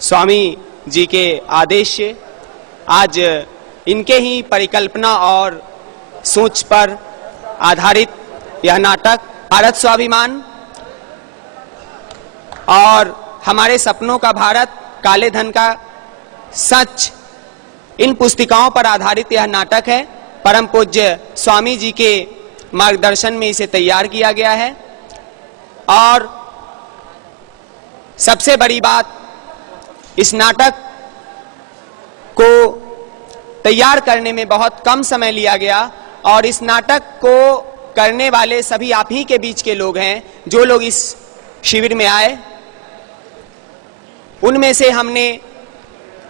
स्वामी जी के आदेश से आज इनके ही परिकल्पना और सोच पर आधारित यह नाटक भारत स्वाभिमान और हमारे सपनों का भारत, काले धन का सच, इन पुस्तिकाओं पर आधारित यह नाटक है। परम पूज्य स्वामी जी के मार्गदर्शन में इसे तैयार किया गया है। और सबसे बड़ी बात, इस नाटक को तैयार करने में बहुत कम समय लिया गया और इस नाटक को करने वाले सभी आप ही के बीच के लोग हैं। जो लोग इस शिविर में आए उनमें से हमने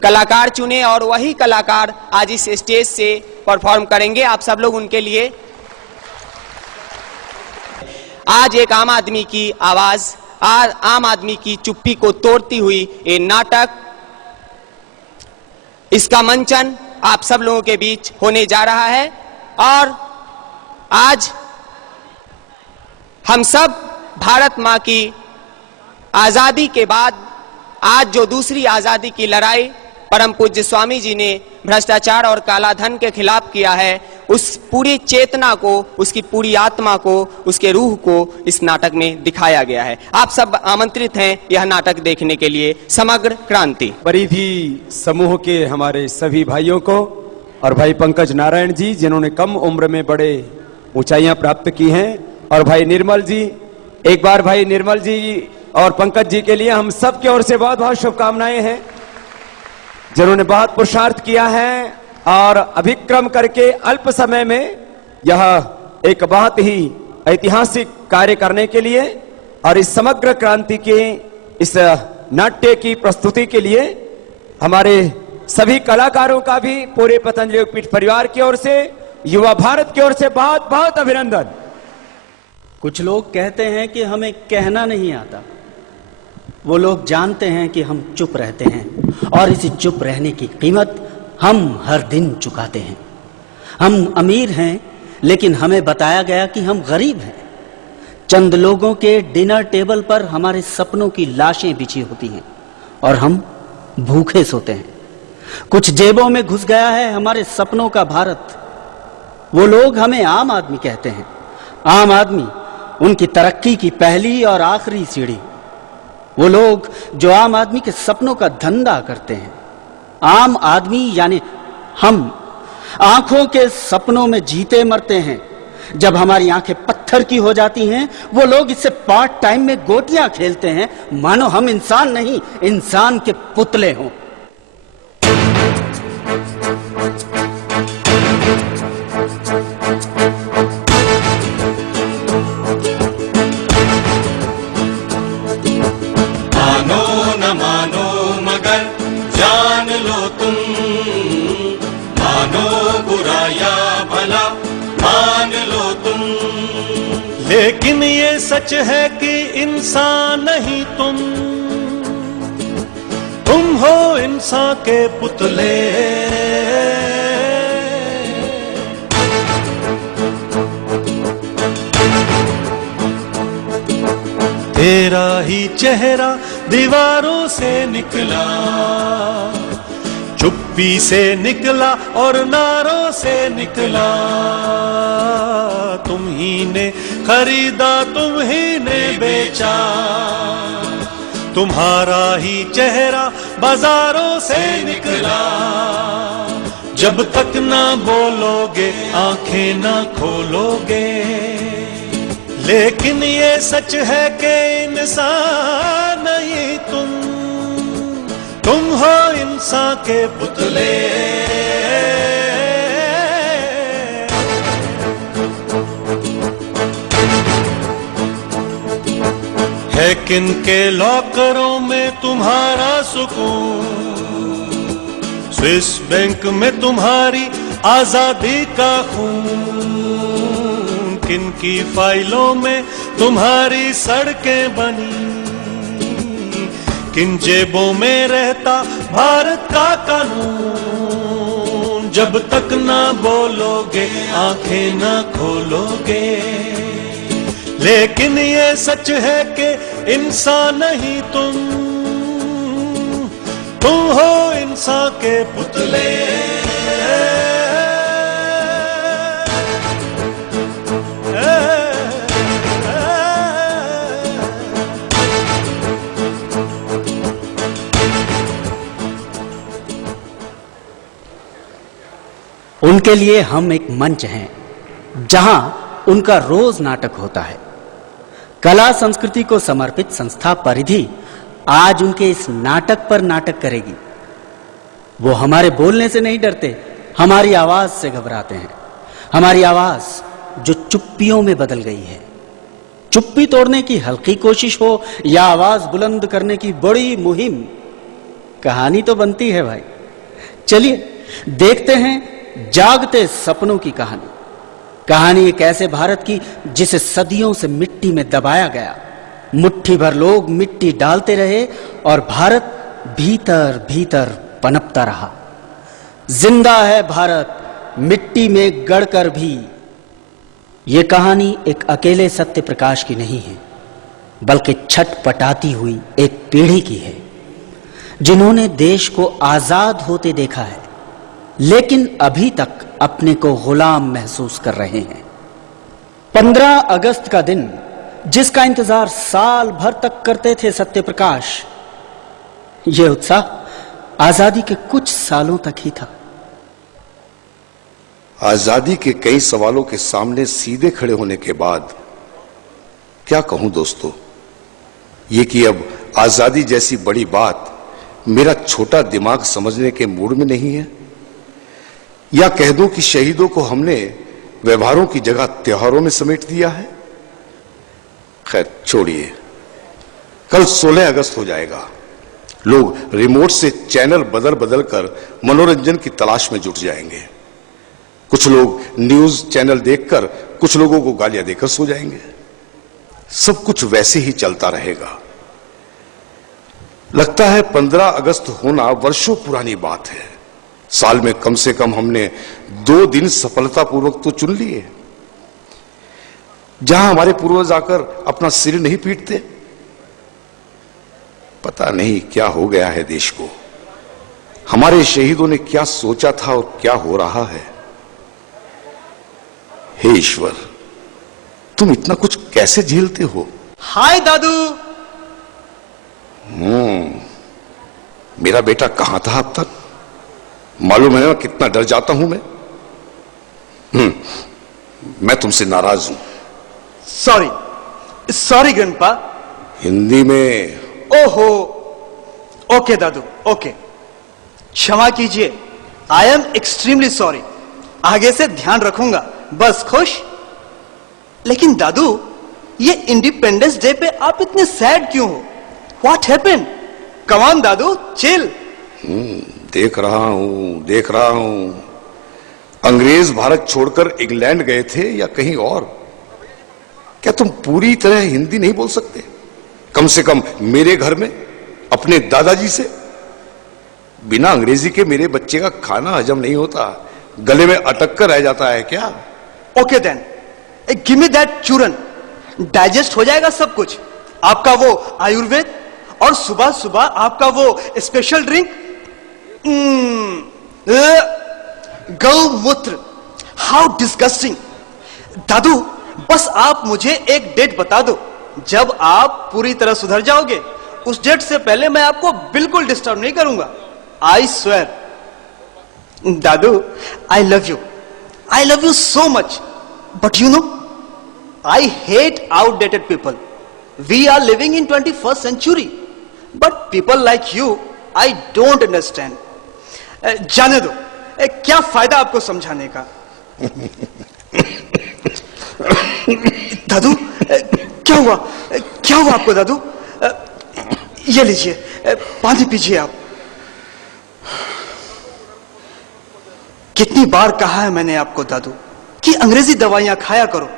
कलाकार चुने और वही कलाकार आज इस स्टेज से परफॉर्म करेंगे। आप सब लोग उनके लिए आज एक आम आदमी की आवाज, आम आदमी की चुप्पी को तोड़ती हुई ये नाटक, इसका मंचन आप सब लोगों के बीच होने जा रहा है। और आज हम सब भारत मां की आजादी के बाद आज जो दूसरी आजादी की लड़ाई परम पूज्य स्वामी जी ने भ्रष्टाचार और काला धन के खिलाफ किया है, उस पूरी चेतना को, उसकी पूरी आत्मा को, उसके रूह को इस नाटक में दिखाया गया है। आप सब आमंत्रित हैं यह नाटक देखने के लिए। समग्र क्रांति। परिधि समूह के हमारे सभी भाइयों को और भाई पंकज नारायण जी जिन्होंने कम उम्र में बड़े ऊंचाइयां प्राप्त की हैं, और भाई निर्मल जी, एक बार भाई निर्मल जी और पंकज जी के लिए हम सब की ओर से बहुत बहुत शुभकामनाएं हैं, जिन्होंने बहुत पुरुषार्थ किया है और अभिक्रम करके अल्प समय में यह एक बहुत ही ऐतिहासिक कार्य करने के लिए और इस समग्र क्रांति के इस नाट्य की प्रस्तुति के लिए हमारे सभी कलाकारों का भी पूरे पतंजलि योगपीठ परिवार की ओर से, युवा भारत की ओर से बहुत बहुत अभिनंदन। कुछ लोग कहते हैं कि हमें कहना नहीं आता, वो लोग जानते हैं कि हम चुप रहते हैं और इस चुप रहने की कीमत हम हर दिन चुकाते हैं। हम अमीर हैं लेकिन हमें बताया गया कि हम गरीब हैं। चंद लोगों के डिनर टेबल पर हमारे सपनों की लाशें बिछी होती हैं और हम भूखे सोते हैं। कुछ जेबों में घुस गया है हमारे सपनों का भारत। वो लोग हमें आम आदमी कहते हैं। आम आदमी उनकी तरक्की की पहली और आखिरी सीढ़ी। वो लोग जो आम आदमी के सपनों का धंधा करते हैं। आम आदमी यानी हम आंखों के सपनों में जीते मरते हैं। जब हमारी आंखें पत्थर की हो जाती हैं, वो लोग इससे पार्ट टाइम में गोटियां खेलते हैं, मानो हम इंसान नहीं, इंसान के पुतले हों। लेकिन ये सच है कि इंसान नहीं तुम हो इंसान के पुतले। तेरा ही चेहरा दीवारों से निकला, चुप्पी से निकला और नारों से निकला। तुम ही ने खरीदा, तुम ही ने बेचा, तुम्हारा ही चेहरा बाजारों से निकला। जब तक ना बोलोगे आंखें ना खोलोगे। लेकिन ये सच है कि इंसान नहीं तुम हो इंसान के पुतले। है किन के लॉकरों में तुम्हारा सुकून, स्विस बैंक में तुम्हारी आजादी का खून। किन की फाइलों में तुम्हारी सड़कें बनी, किन जेबों में रहता भारत का कानून। जब तक ना बोलोगे आंखें ना खोलोगे। लेकिन ये सच है कि इंसान नहीं तुम हो इंसान के पुतले। उनके लिए हम एक मंच हैं जहां उनका रोज नाटक होता है। कला संस्कृति को समर्पित संस्था परिधि आज उनके इस नाटक पर नाटक करेगी। वो हमारे बोलने से नहीं डरते, हमारी आवाज से घबराते हैं। हमारी आवाज जो चुप्पियों में बदल गई है। चुप्पी तोड़ने की हल्की कोशिश हो या आवाज बुलंद करने की बड़ी मुहिम, कहानी तो बनती है भाई। चलिए देखते हैं जागते सपनों की कहानी। कहानी एक ऐसे भारत की जिसे सदियों से मिट्टी में दबाया गया। मुट्ठी भर लोग मिट्टी डालते रहे और भारत भीतर भीतर पनपता रहा। जिंदा है भारत मिट्टी में गड़कर भी। ये कहानी एक अकेले सत्य प्रकाश की नहीं है, बल्कि छटपटाती हुई एक पीढ़ी की है, जिन्होंने देश को आजाद होते देखा है, लेकिन अभी तक अपने को गुलाम महसूस कर रहे हैं। 15 अगस्त का दिन, जिसका इंतजार साल भर तक करते थे सत्यप्रकाश, यह उत्साह आजादी के कुछ सालों तक ही था। आजादी के कई सवालों के सामने सीधे खड़े होने के बाद क्या कहूं दोस्तों, ये कि अब आजादी जैसी बड़ी बात मेरा छोटा दिमाग समझने के मूड में नहीं है, या कह दूं कि शहीदों को हमने व्यवहारों की जगह त्योहारों में समेट दिया है। खैर छोड़िए, कल 16 अगस्त हो जाएगा। लोग रिमोट से चैनल बदल बदल कर मनोरंजन की तलाश में जुट जाएंगे। कुछ लोग न्यूज चैनल देखकर कुछ लोगों को गालियां देकर सो जाएंगे। सब कुछ वैसे ही चलता रहेगा। लगता है 15 अगस्त होना वर्षों पुरानी बात है। साल में कम से कम हमने 2 दिन सफलतापूर्वक तो चुन लिए, जहां हमारे पूर्वज आकर अपना सिर नहीं पीटते। पता नहीं क्या हो गया है देश को। हमारे शहीदों ने क्या सोचा था और क्या हो रहा है। हे ईश्वर, तुम इतना कुछ कैसे झेलते हो? हाय दादू। मेरा बेटा कहां था अब तक? मालूम है ना कितना डर जाता हूं मैं तुमसे नाराज हूं। Sorry grandpa. हिंदी में? ओहो, ओके दादू, ओके, क्षमा कीजिए। I am extremely sorry. आगे से ध्यान रखूंगा। बस खुश। लेकिन दादू, ये इंडिपेंडेंस डे पे आप इतने सैड क्यों हो? What happened? Come on Dadu, chill. देख रहा हूं। अंग्रेज भारत छोड़कर इंग्लैंड गए थे या कहीं और? क्या तुम पूरी तरह हिंदी नहीं बोल सकते? कम से कम मेरे घर में अपने दादाजी से? बिना अंग्रेजी के मेरे बच्चे का खाना हजम नहीं होता, गले में अटक कर रह जाता है क्या? Okay then, give me that चूरन। डाइजेस्ट हो जाएगा सब कुछ। आपका वो आयुर्वेद और सुबह सुबह आपका वो स्पेशल ड्रिंक गौमूत्र। How disgusting. दादू, बस आप मुझे एक डेट बता दो जब आप पूरी तरह सुधर जाओगे। उस डेट से पहले मैं आपको बिल्कुल डिस्टर्ब नहीं करूंगा। I swear. Dadu, I love you so much. But you know, I hate outdated people. We are living in 21st century. But people like you, I don't understand. जाने दो, क्या फायदा आपको समझाने का? दादू, क्या हुआ आपको दादू? ये लीजिए, पानी पीजिए आप। कितनी बार कहा है मैंने आपको दादू कि अंग्रेजी दवाइयां खाया करो,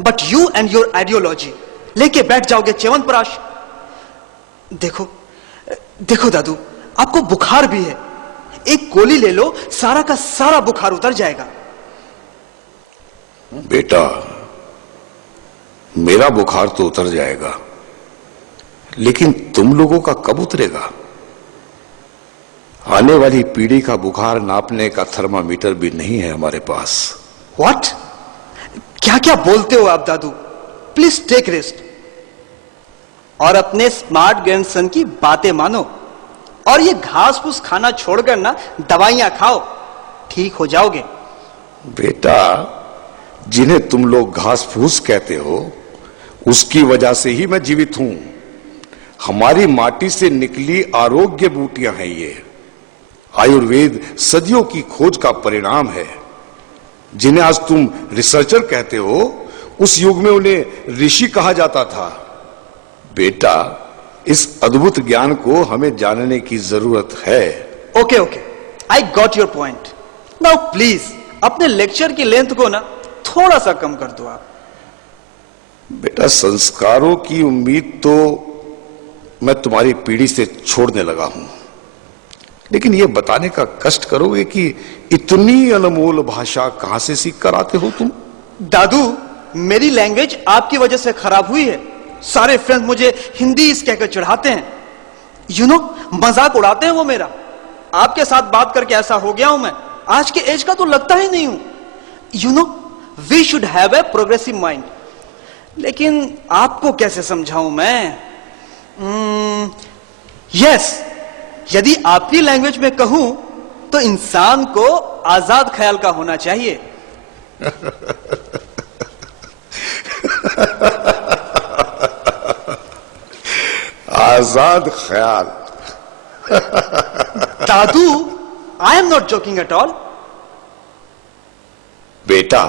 but you and your ideology लेके बैठ जाओगे च्यवनप्राश। देखो दादू, आपको बुखार भी है। एक गोली ले लो, सारा का सारा बुखार उतर जाएगा। बेटा, मेरा बुखार तो उतर जाएगा, लेकिन तुम लोगों का कब उतरेगा? आने वाली पीढ़ी का बुखार नापने का थर्मामीटर भी नहीं है हमारे पास। व्हाट? क्या क्या बोलते हो आप दादू? प्लीज टेक रेस्ट और अपने स्मार्ट ग्रैंडसन की बातें मानो और ये घास फूस खाना छोड़कर ना दवाइयां खाओ, ठीक हो जाओगे। बेटा, जिन्हें तुम लोग घास फूस कहते हो उसकी वजह से ही मैं जीवित हूं। हमारी माटी से निकली आरोग्य बूटियां हैं ये। आयुर्वेद सदियों की खोज का परिणाम है। जिन्हें आज तुम रिसर्चर कहते हो, उस युग में उन्हें ऋषि कहा जाता था। बेटा, इस अद्भुत ज्ञान को हमें जानने की जरूरत है। Okay okay, I got your point. Now please अपने लेक्चर की लेंथ को ना थोड़ा सा कम कर दो आप। बेटा, संस्कारों की उम्मीद तो मैं तुम्हारी पीढ़ी से छोड़ने लगा हूं, लेकिन यह बताने का कष्ट करोगे कि इतनी अनमोल भाषा कहां से सीख कर आते हो तुम? दादू, मेरी लैंग्वेज आपकी वजह से खराब हुई है। सारे फ्रेंड्स मुझे हिंदी इस कहकर चढ़ाते हैं, यू नो, मजाक उड़ाते हैं वो मेरा। आपके साथ बात करके ऐसा हो गया हूं मैं, आज के एज का तो लगता ही नहीं हूं। You know, we should have a progressive mind. लेकिन आपको कैसे समझाऊं मैं? यस, यदि आपकी लैंग्वेज में कहूं तो इंसान को आजाद ख्याल का होना चाहिए। आजाद ख्याल? दादू, I am not joking at all. बेटा,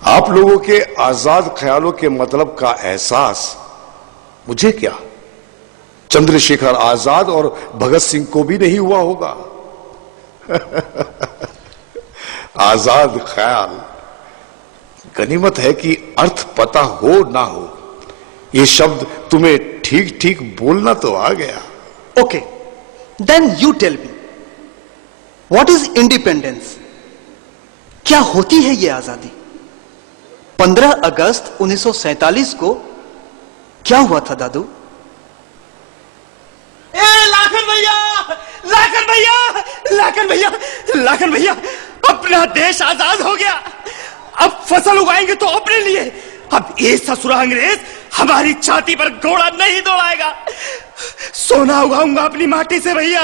आप लोगों के आजाद ख्यालों के मतलब का एहसास मुझे क्या, चंद्रशेखर आजाद और भगत सिंह को भी नहीं हुआ होगा। आजाद ख्याल, गनीमत है कि अर्थ पता हो ना हो, ये शब्द तुम्हें ठीक ठीक बोलना तो आ गया। Okay, then you tell me, what is independence? क्या होती है ये आजादी? 15 अगस्त 1947 को क्या हुआ था दादू? लाखन भैया, लाखन भैया, लाखन भैया, लाखन भैया, अपना देश आजाद हो गया। अब फसल उगाएंगे तो अपने लिए। अब ये ससुरा अंग्रेज हमारी छाती पर घोड़ा नहीं दौड़ाएगा। सोना उगाऊंगा अपनी माटी से भैया।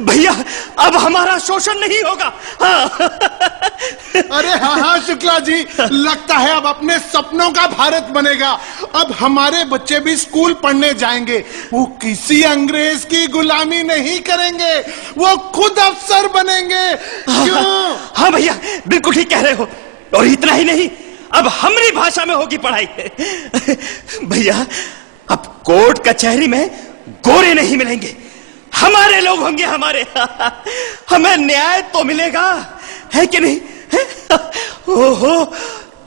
भैया, अब हमारा शोषण नहीं होगा। अरे हाँ शुक्ला जी, लगता है अब अपने सपनों का भारत बनेगा। अब हमारे बच्चे भी स्कूल पढ़ने जाएंगे। वो किसी अंग्रेज की गुलामी नहीं करेंगे, वो खुद अफसर बनेंगे। क्यों? हाँ भैया, बिल्कुल ठीक कह रहे हो। और इतना ही नहीं, अब हमारी भाषा में होगी पढ़ाई। भैया, अब कोर्ट कचहरी में गोरे नहीं मिलेंगे, हमारे लोग होंगे हमारे। हमें न्याय तो मिलेगा, है कि नहीं? ओहो,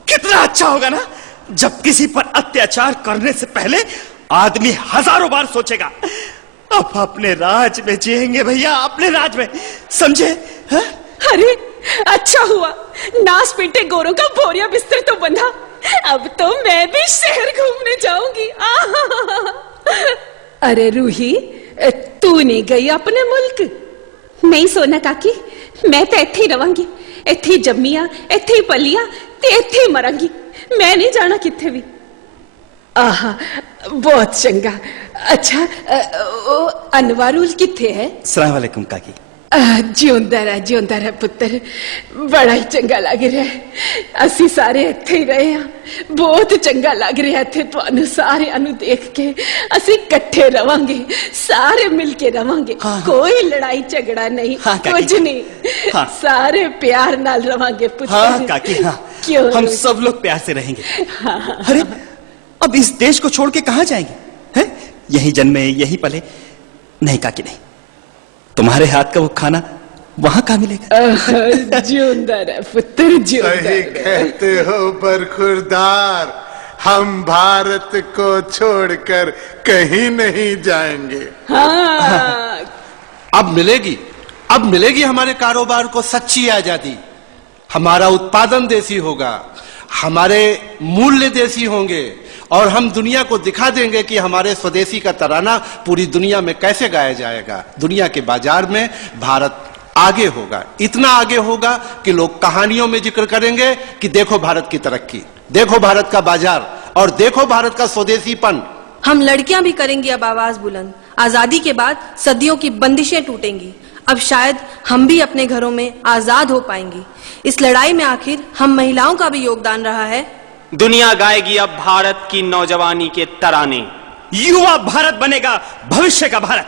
कितना अच्छा होगा ना, जब किसी पर अत्याचार करने से पहले आदमी हजारों बार सोचेगा। अब अपने राज में जिएंगे भैया, अपने राज में, समझे? अरे अच्छा हुआ, नास पीटे गोरों का बोरिया बिस्तर तो बंधा। अब तो मैं भी शहर घूमने जाऊंगी। अरे रूही, तू नहीं गई अपने मुल्क? नहीं सोना काकी, मैं तो इत्थे ही रवांगी। इत्थे ही जम्मिया, इत्थे ही पलिया ते इत्थे ही मरांगी। मैं नहीं जाना किथे भी। आहा, बहुत चंगा। अच्छा, अनवारुल किथे है? अस्सलाम वालेकुम काकी। जिउंदा रह पुत्र, बड़ा ही चंगा लग रहा है। असी सारे इत्थे ही रहे हैं, बहुत चंगा लग रहा है इत्थे तुहानू सारियां नू देख के। असी इकट्ठे रवांगे, सारे मिलके रवांगे। हाँ, कोई लड़ाई झगड़ा नहीं। हाँ, कुछ नहीं। हाँ, सारे प्यार नाल रवांगे पुत्र। हाँ काकी, हाँ, क्यों? हम सब लोग प्यार से रहेंगे। अरे, अब इस देश को छोड़ के कहां जाएंगे? हैं? यहीं जन्मे, यहीं पले? नहीं काकी, नहीं। तुम्हारे हाथ का वो खाना वहां कहां मिलेगा? जिउंदा रह पुत्र, जिउंदा सही कहते हो बरखुरदार, हम भारत को छोड़कर कहीं नहीं जाएंगे। हाँ। अब मिलेगी हमारे कारोबार को सच्ची आजादी। हमारा उत्पादन देसी होगा, हमारे मूल्य देसी होंगे और हम दुनिया को दिखा देंगे कि हमारे स्वदेशी का तराना पूरी दुनिया में कैसे गाया जाएगा। दुनिया के बाजार में भारत आगे होगा, इतना आगे होगा कि लोग कहानियों में जिक्र करेंगे कि देखो भारत की तरक्की, देखो भारत का बाजार और देखो भारत का स्वदेशीपन। हम लड़कियां भी करेंगी अब आवाज बुलंद। आजादी के बाद सदियों की बंदिशें टूटेंगी। अब शायद हम भी अपने घरों में आजाद हो पाएंगी। इस लड़ाई में आखिर हम महिलाओं का भी योगदान रहा है। दुनिया गाएगी अब भारत की नौजवानी के तराने। युवा भारत बनेगा भविष्य का भारत।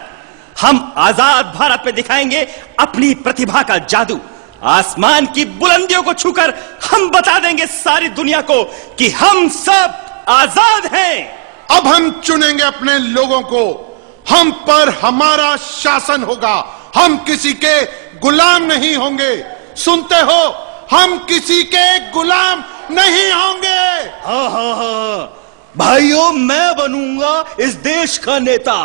हम आजाद भारत में दिखाएंगे अपनी प्रतिभा का जादू। आसमान की बुलंदियों को छूकर हम बता देंगे सारी दुनिया को कि हम सब आजाद हैं। अब हम चुनेंगे अपने लोगों को, हम पर हमारा शासन होगा, हम किसी के गुलाम नहीं होंगे। सुनते हो, हम किसी के गुलाम नहीं होंगे। हाँ, भाइयों, मैं बनूंगा इस देश का नेता,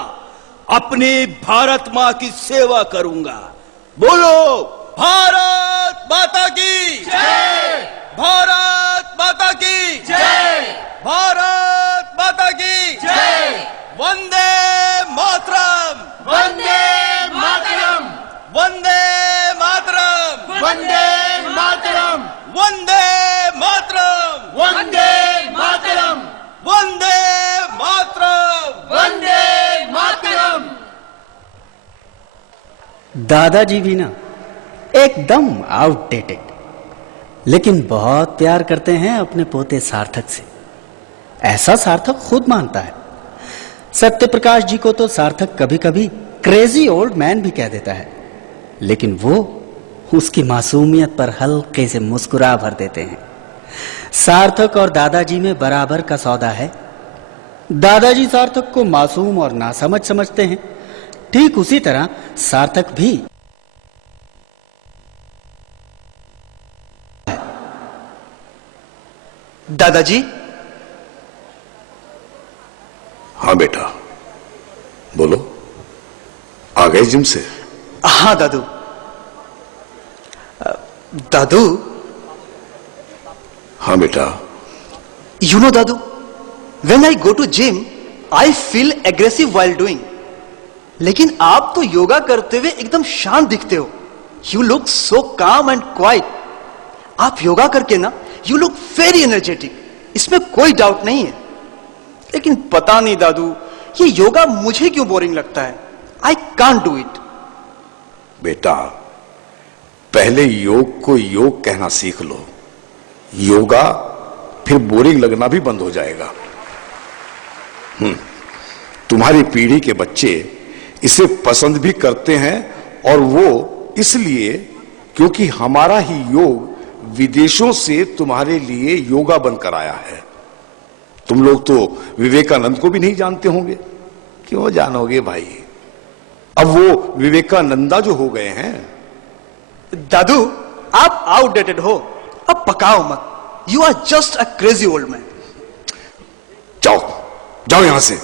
अपने भारत मां की सेवा करूंगा। बोलो भारत माता की जय, भारत माता की जय, भारत माता की जय। वंदे मातरम, वंदे मातरम, वंदे मातरम, वंदे मातरम, वंदे मातरम, वंदे मातरम, वंदे मातरम, वंदे मातरम। दादाजी भी ना एकदम आउटडेटेड, लेकिन बहुत प्यार करते हैं अपने पोते सार्थक से। ऐसा सार्थक खुद मानता है। सत्य प्रकाश जी को तो सार्थक कभी कभी क्रेजी ओल्ड मैन भी कह देता है, लेकिन वो उसकी मासूमियत पर हल्के से मुस्कुरा भर देते हैं। सार्थक और दादाजी में बराबर का सौदा है। दादाजी सार्थक को मासूम और नासमझ समझते हैं, ठीक उसी तरह सार्थक भी। दादाजी। हाँ बेटा, बोलो, आ गए जिम से? हाँ दादू। दादू। हाँ बेटा। You know, Dadu, when I go to gym, I feel aggressive while doing. लेकिन आप तो योगा करते हुए एकदम शांत दिखते हो। You look so calm and quiet. आप योगा करके ना, you look very energetic. इसमें कोई डाउट नहीं है। लेकिन पता नहीं दादू, ये योगा मुझे क्यों बोरिंग लगता है। I can't do it. बेटा, पहले योग को योग कहना सीख लो, योगा फिर बोरिंग लगना भी बंद हो जाएगा। तुम्हारी पीढ़ी के बच्चे इसे पसंद भी करते हैं, और वो इसलिए क्योंकि हमारा ही योग विदेशों से तुम्हारे लिए योगा बनकर आया है। तुम लोग तो विवेकानंद को भी नहीं जानते होंगे। क्यों जानोगे भाई, अब वो विवेकानंदा जो हो गए हैं। दादू, आप आउटडेटेड हो, अब पकाओ मत। You are just a crazy old man. जाओ जाओ यहां से,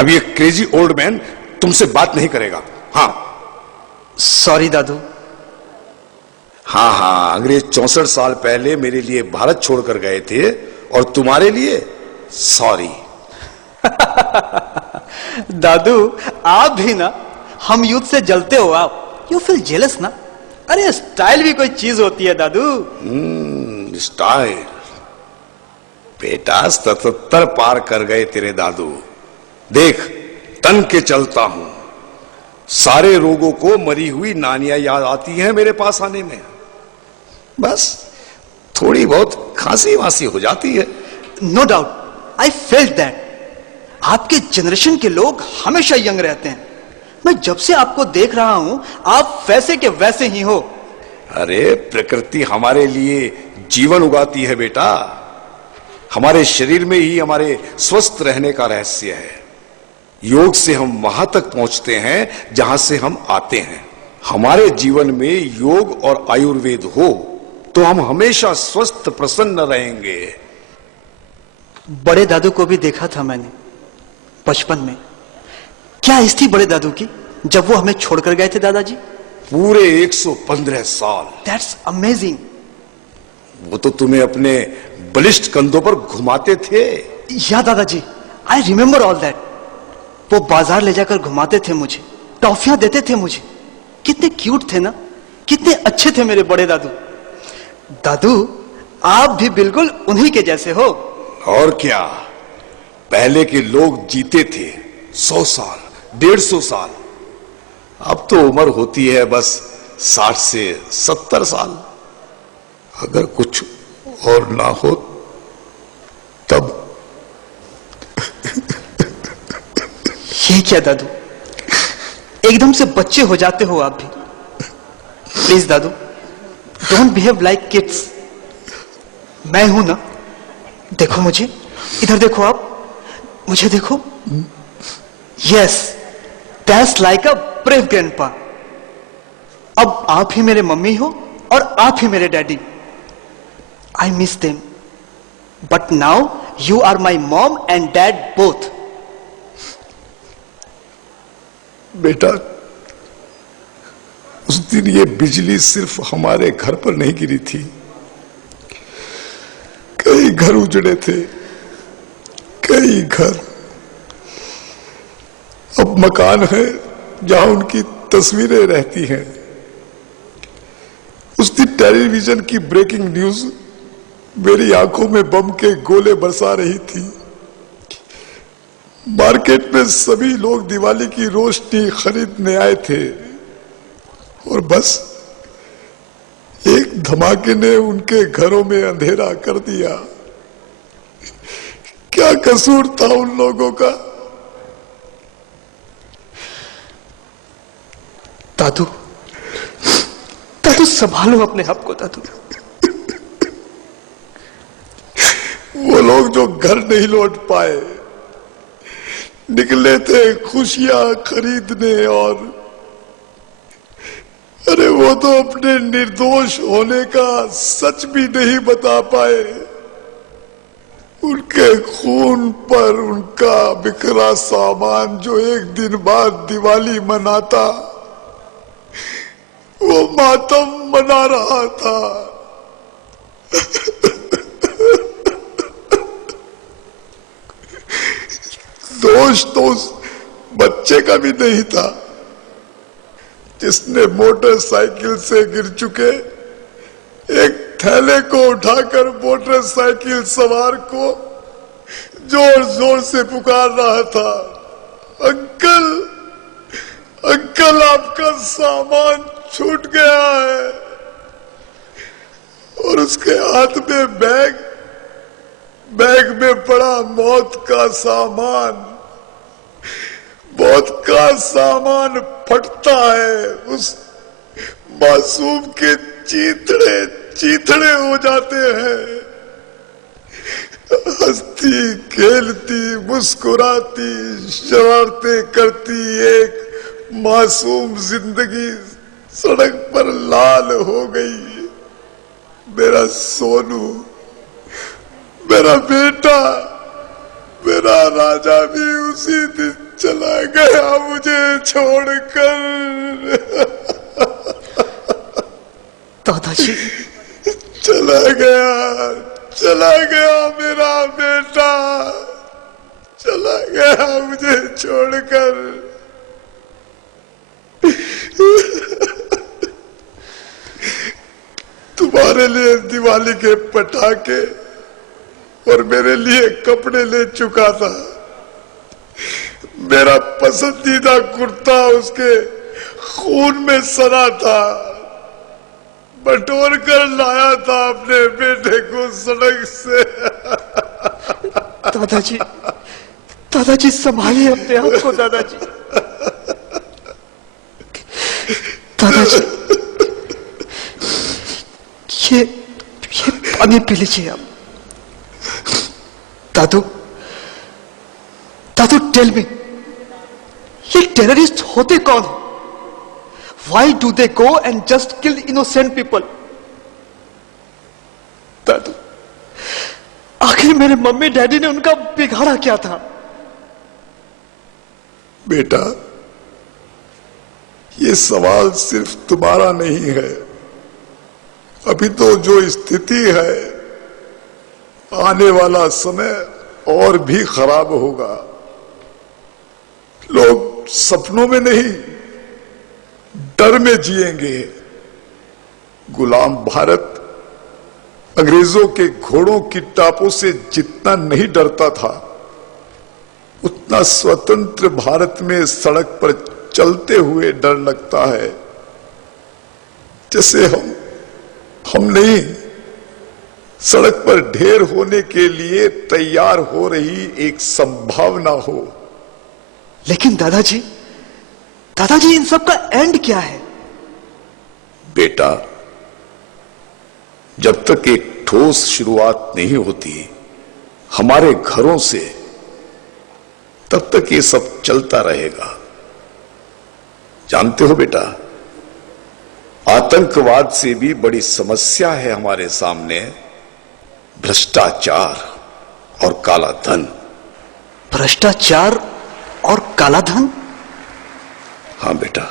अब ये क्रेजी ओल्ड मैन तुमसे बात नहीं करेगा। हाँ। सॉरी दादू। हाँ, अंग्रेज 64 साल पहले मेरे लिए भारत छोड़कर गए थे, और तुम्हारे लिए सॉरी। दादू, आप भी ना हम यूथ से जलते हो। आप यू फील जेलस ना। अरे स्टाइल भी कोई चीज होती है दादू। स्टाइल? बेटा, 77 पार कर गए तेरे दादू। देख, तन के चलता हूं। सारे रोगों को मरी हुई नानियां याद आती हैं मेरे पास आने में। बस थोड़ी बहुत खांसी वासी हो जाती है। No doubt, I felt that. आपके जनरेशन के लोग हमेशा यंग रहते हैं। मैं जब से आपको देख रहा हूं, आप वैसे के वैसे ही हो। अरे, प्रकृति हमारे लिए जीवन उगाती है बेटा। हमारे शरीर में ही हमारे स्वस्थ रहने का रहस्य है। योग से हम वहां तक पहुंचते हैं जहां से हम आते हैं। हमारे जीवन में योग और आयुर्वेद हो तो हम हमेशा स्वस्थ प्रसन्न रहेंगे। बड़े दादू को भी देखा था मैंने बचपन में। क्या इस थी बड़े दादू की जब वो हमें छोड़कर गए थे दादाजी? पूरे 115 साल। That's amazing. वो तो तुम्हें अपने बलिष्ठ कंधों पर घुमाते थे। या दादाजी, आई रिमेम्बर ऑल दैट। वो बाजार ले जाकर घुमाते थे मुझे, टॉफियां देते थे मुझे। कितने क्यूट थे ना, कितने अच्छे थे मेरे बड़े दादू। दादू, आप भी बिल्कुल उन्हीं के जैसे हो। और क्या, पहले के लोग जीते थे 100 साल, 150 साल। अब तो उम्र होती है बस 60 से 70 साल। अगर कुछ और ना हो तब। ये क्या दादू, एकदम से बच्चे हो जाते हो आप भी। Please Dadu, don't behave like kids. मैं हूं ना, देखो मुझे, इधर देखो आप, मुझे देखो। Yes, that's like a brave grandpa. अब आप ही मेरे मम्मी हो और आप ही मेरे daddy. I miss them, but now you are my mom and dad both. बेटा, उस दिन ये बिजली सिर्फ हमारे घर पर नहीं गिरी थी, कई घर उजड़े थे, कई घर। अब मकान है जहां उनकी तस्वीरें रहती हैं। उस दिन टेलीविजन की ब्रेकिंग न्यूज मेरी आंखों में बम के गोले बरसा रही थी। मार्केट में सभी लोग दिवाली की रोशनी खरीदने आए थे और बस एक धमाके ने उनके घरों में अंधेरा कर दिया। क्या कसूर था उन लोगों का? दादू, दादू संभालो अपने आप को दादू। वो लोग जो घर नहीं लौट पाए, निकले थे खुशियां खरीदने, और अरे वो तो अपने निर्दोष होने का सच भी नहीं बता पाए। उनके खून पर उनका बिखरा सामान जो एक दिन बाद दिवाली मनाता, वो मातम मना रहा था। दोष तो उस बच्चे का भी नहीं था जिसने मोटरसाइकिल से गिर चुके एक थैले को उठाकर मोटरसाइकिल सवार को जोर जोर से पुकार रहा था, अंकल, अंकल, आपका सामान छूट गया है। और उसके हाथ में बैग, बैग में पड़ा मौत का सामान। मौत का सामान फटता है, उस मासूम के चीथड़े चीथड़े हो जाते हैं। हंसती खेलती मुस्कुराती शरारतें करती एक मासूम जिंदगी सड़क पर लाल हो गई। मेरा सोनू, मेरा बेटा, मेरा राजा भी उसी दिन चला गया मुझे छोड़कर। दादाजी, चला गया, चला गया मेरा बेटा, चला गया मुझे छोड़कर। तुम्हारे लिए दिवाली के पटाखे और मेरे लिए कपड़े ले चुका था। मेरा पसंदीदा कुर्ता उसके खून में सना था, बटोर कर लाया था अपने बेटे को सड़क से। दादाजी, दादाजी संभालिए अपने आप को दादाजी। दादाजी, ये पानी पी लीजिए आप। दादू, दादू, टेल मी, ये टेररिस्ट होते कौन है? Why do they go and just kill innocent people? दादू, आखिर मेरे मम्मी डैडी ने उनका बिगाड़ा क्या था? बेटा, ये सवाल सिर्फ तुम्हारा नहीं है। अभी तो जो स्थिति है, आने वाला समय और भी खराब होगा। लोग सपनों में नहीं, डर में जिएंगे। गुलाम भारत अंग्रेजों के घोड़ों की टापों से जितना नहीं डरता था, उतना स्वतंत्र भारत में सड़क पर चलते हुए डर लगता है। जैसे हम नहीं, सड़क पर ढेर होने के लिए तैयार हो रही एक संभावना हो। लेकिन दादाजी इन सब का एंड क्या है? बेटा, जब तक एक ठोस शुरुआत नहीं होती हमारे घरों से, तब तक ये सब चलता रहेगा। जानते हो बेटा, आतंकवाद से भी बड़ी समस्या है हमारे सामने भ्रष्टाचार और काला धन। भ्रष्टाचार और काला धन? हां बेटा,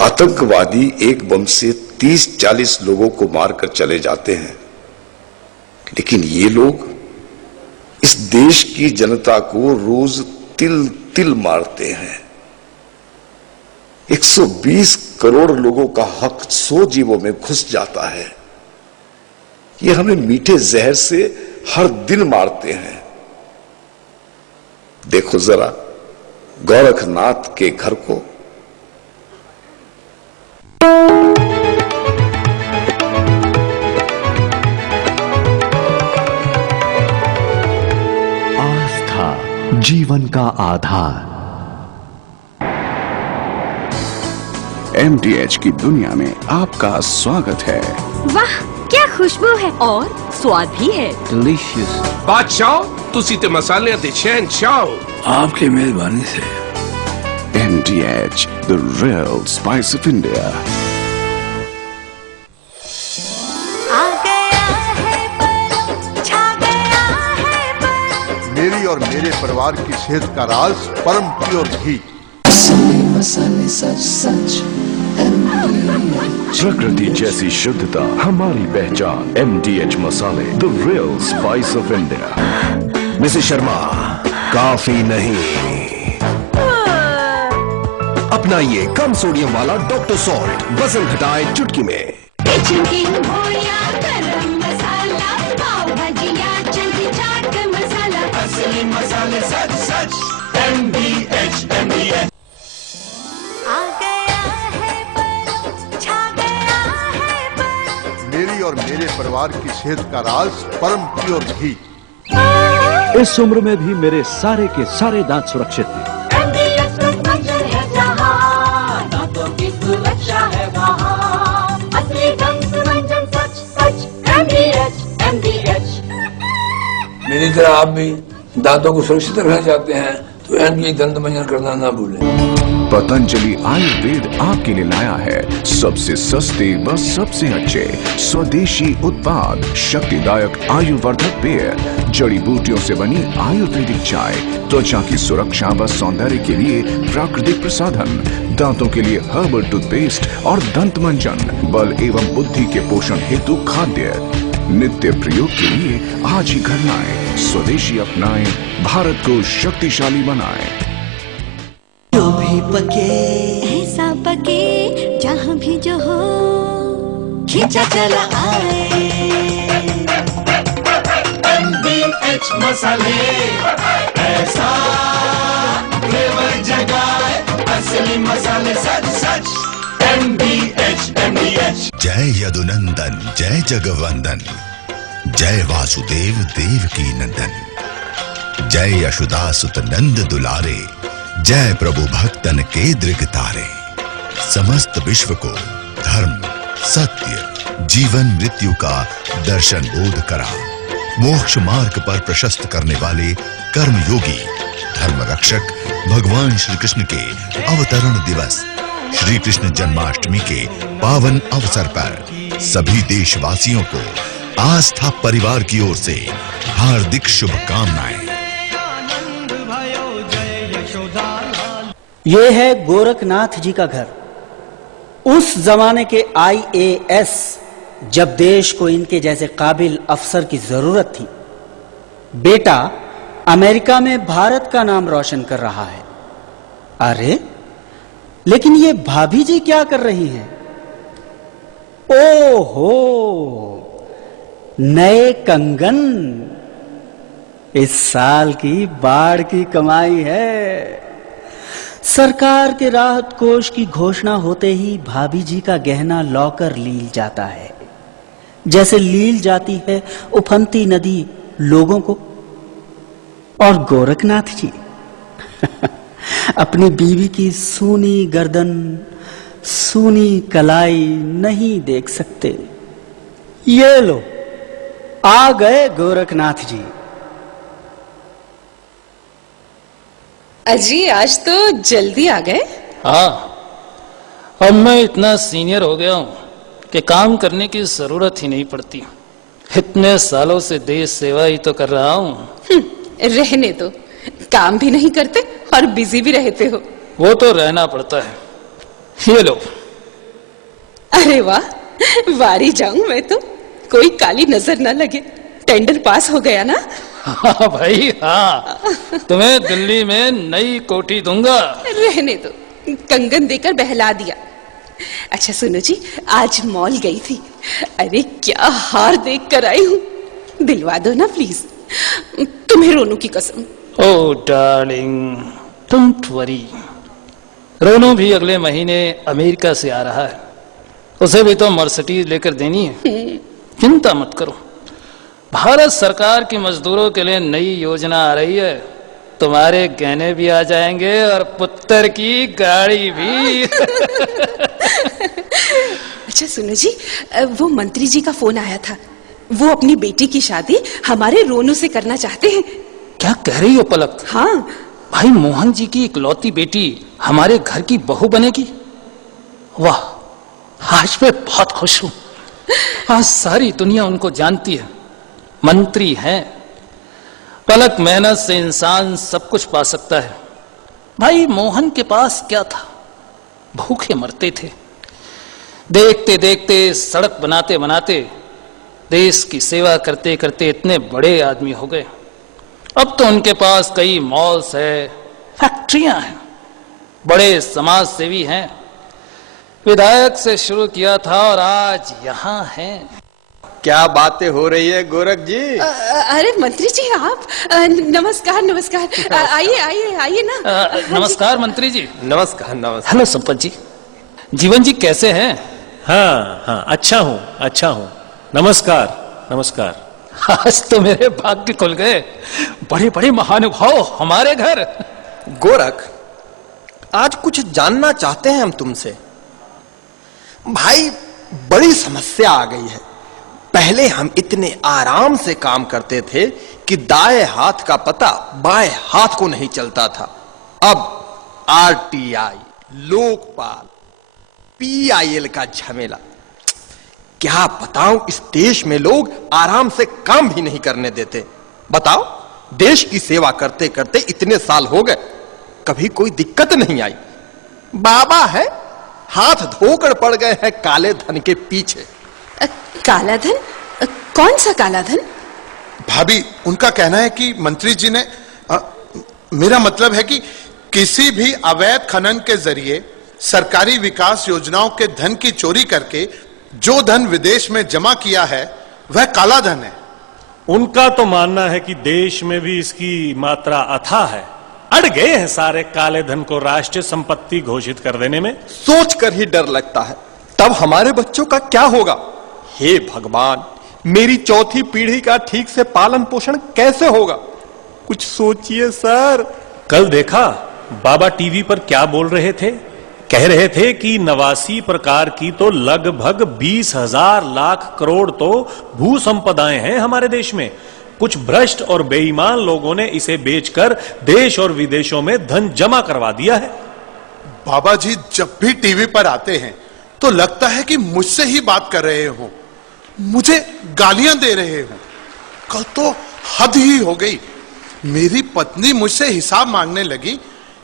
आतंकवादी एक बम से 30-40 लोगों को मारकर चले जाते हैं, लेकिन ये लोग इस देश की जनता को रोज तिल तिल मारते हैं। 120 करोड़ लोगों का हक 100 जीवों में घुस जाता है। ये हमें मीठे जहर से हर दिन मारते हैं। देखो जरा गोरखनाथ के घर को। आस्था जीवन का आधार। MDH की दुनिया में आपका स्वागत है। वाह, क्या खुशबू है और स्वाद भी है। डिलीशियस। बादशाह, तुसी ते मसाले ते शहंशाह। आपकी मेहरबानी से। MDH, the real spice of India. मेरी और मेरे परिवार की सेहत का राज परम प्योर घी। मसाले सच सच प्रकृति जैसी शुद्धता हमारी पहचान। MDH मसाले, the real spice of India. Mrs Sharma, काफी नहीं, अपनाइए कम सोडियम वाला डॉक्टर सॉल्ट, वजन घटाए चुटकी में। किचन किंग भोया गरम मसाला, पाव भजिया चंकी चाट मसाला, असली मसाले सच सच। MDH MDH। आ गया है पर, छा गया है पर। मेरी और मेरे परिवार की सेहत का राज परम प्योर घी। इस उम्र में भी मेरे सारे के सारे दांत सुरक्षित हैं। दांतों की सुरक्षा है वहाँ, असली दंत मंजन सच सच। MDH। मेरी तरह आप भी दांतों को सुरक्षित रखना चाहते हैं तो MDH दंत मंजन करना ना भूलें। पतंजलि आयुर्वेद आपके लिए लाया है सबसे सस्ते व सबसे अच्छे स्वदेशी उत्पाद, शक्तिदायक आयुर्वर्धक पेय, जड़ी बूटियों से बनी आयुर्वेदिक चाय, त्वचा की सुरक्षा व सौंदर्य के लिए प्राकृतिक प्रसाधन, दांतों के लिए हर्बल टूथपेस्ट और दंत मंजन, बल एवं बुद्धि के पोषण हेतु खाद्य, नित्य प्रयोग के लिए आज ही घर लाएं, स्वदेशी अपनाएं, भारत को शक्तिशाली बनाएं। जो भी पके ऐसा पके, जहाँ भी जो हो खींचा चला आए। MDH मसाले, ऐसा फ्लेवर जगाए, असली मसाले सच सच। MDH। जय यदुनंदन, जय जगवंदन, जय वासुदेव देवकी नंदन, जय यशोदासुत नंद दुलारे, जय प्रभु भक्तन के दृग तारे। समस्त विश्व को धर्म, सत्य, जीवन मृत्यु का दर्शन बोध करा, मोक्ष मार्ग पर प्रशस्त करने वाले कर्मयोगी धर्म रक्षक भगवान श्री कृष्ण के अवतरण दिवस श्री कृष्ण जन्माष्टमी के पावन अवसर पर सभी देशवासियों को आस्था परिवार की ओर से हार्दिक शुभकामनाएं। ये है गोरखनाथ जी का घर। उस जमाने के IAS, जब देश को इनके जैसे काबिल अफसर की जरूरत थी, बेटा अमेरिका में भारत का नाम रोशन कर रहा है। अरे लेकिन ये भाभी जी क्या कर रही हैं? ओहो, नए कंगन। इस साल की बाढ़ की कमाई है। सरकार के राहत कोष की घोषणा होते ही भाभी जी का गहना लॉकर लील जाता है, जैसे लील जाती है उफनती नदी लोगों को। और गोरखनाथ जी अपनी बीवी की सूनी गर्दन, सूनी कलाई नहीं देख सकते। ये लो, आ गए गोरखनाथ जी। अजी आज तो जल्दी आ गए। हाँ, अब मैं इतना सीनियर हो गया हूँ कि काम करने की जरूरत ही नहीं पड़ती। इतने सालों से देश सेवा ही तो कर रहा हूँ। रहने दो, काम भी नहीं करते और बिजी भी रहते हो। वो तो रहना पड़ता है। ये लो। अरे वाह, वारी जाऊं मैं तो, कोई काली नजर न लगे। टेंडर पास हो गया ना? हाँ भाई हाँ, तुम्हें दिल्ली में नई कोठी दूंगा। रहने दो, कंगन देकर बहला दिया। अच्छा सुनो जी, आज मॉल गई थी। अरे क्या हार देख कर आई हूँ, दिलवा दो ना प्लीज, तुम्हें रोनू की कसम। ओह डार्लिंग, डोंट वरी। रोनू भी अगले महीने अमेरिका से आ रहा है, उसे भी तो मर्सिडीज लेकर देनी है। चिंता मत करो, भारत सरकार की मजदूरों के लिए नई योजना आ रही है। तुम्हारे गहने भी आ जाएंगे और पुत्र की गाड़ी भी। अच्छा सुनो जी, वो मंत्री जी का फोन आया था। वो अपनी बेटी की शादी हमारे रोनू से करना चाहते हैं। क्या कह रही हो पलक? हाँ, भाई मोहन जी की इकलौती बेटी हमारे घर की बहू बनेगी। वाह, आज मैं बहुत खुश हूं। आज सारी दुनिया उनको जानती है, मंत्री हैं। पलक, मेहनत से इंसान सब कुछ पा सकता है। भाई मोहन के पास क्या था? भूखे मरते थे। देखते देखते, सड़क बनाते बनाते, देश की सेवा करते करते इतने बड़े आदमी हो गए। अब तो उनके पास कई मॉल्स है, फैक्ट्रियां हैं, बड़े समाज सेवी हैं। विधायक से शुरू किया था और आज यहाँ हैं। क्या बातें हो रही है गोरख जी? अरे मंत्री जी आप, नमस्कार नमस्कार। आइए आइए आइए ना। नमस्कार मंत्री जी। नमस्कार नमस्कार। हेलो संपत जी, जीवन जी कैसे हैं? हाँ हाँ, अच्छा हूँ। नमस्कार नमस्कार। आज तो मेरे भाग्य खुल गए, बड़े बड़े महानुभाव हमारे घर। गोरख, आज कुछ जानना चाहते हैं हम तुमसे। भाई बड़ी समस्या आ गई है। पहले हम इतने आराम से काम करते थे कि दाएं हाथ का पता बाएं हाथ को नहीं चलता था। अब आरटीआई, लोकपाल, पीआईएल का झमेला। क्या बताऊं, इस देश में लोग आराम से काम भी नहीं करने देते। बताओ, देश की सेवा करते करते इतने साल हो गए, कभी कोई दिक्कत नहीं आई। बाबा है, हाथ धोकर पड़ गए हैं काले धन के पीछे। काला धन? कौन सा काला धन? भाभी, उनका कहना है कि मंत्री जी ने मेरा मतलब है कि किसी भी अवैध खनन के जरिए सरकारी विकास योजनाओं के धन की चोरी करके जो धन विदेश में जमा किया है वह काला धन है। उनका तो मानना है कि देश में भी इसकी मात्रा अथाह है। अड़ गए हैं सारे काले धन को राष्ट्रीय संपत्ति घोषित कर देने में। सोचकर ही डर लगता है, तब हमारे बच्चों का क्या होगा। हे भगवान, मेरी चौथी पीढ़ी का ठीक से पालन पोषण कैसे होगा? कुछ सोचिए सर। कल देखा बाबा टीवी पर क्या बोल रहे थे? कह रहे थे कि 89 प्रकार की तो लगभग 20,000 लाख करोड़ तो भू संपदाएं हैं हमारे देश में। कुछ भ्रष्ट और बेईमान लोगों ने इसे बेचकर देश और विदेशों में धन जमा करवा दिया है। बाबा जी जब भी टीवी पर आते हैं तो लगता है कि मुझसे ही बात कर रहे हो, मुझे गालियां दे रहे हो। कल तो हद ही हो गई। मेरी पत्नी मुझसे हिसाब मांगने लगी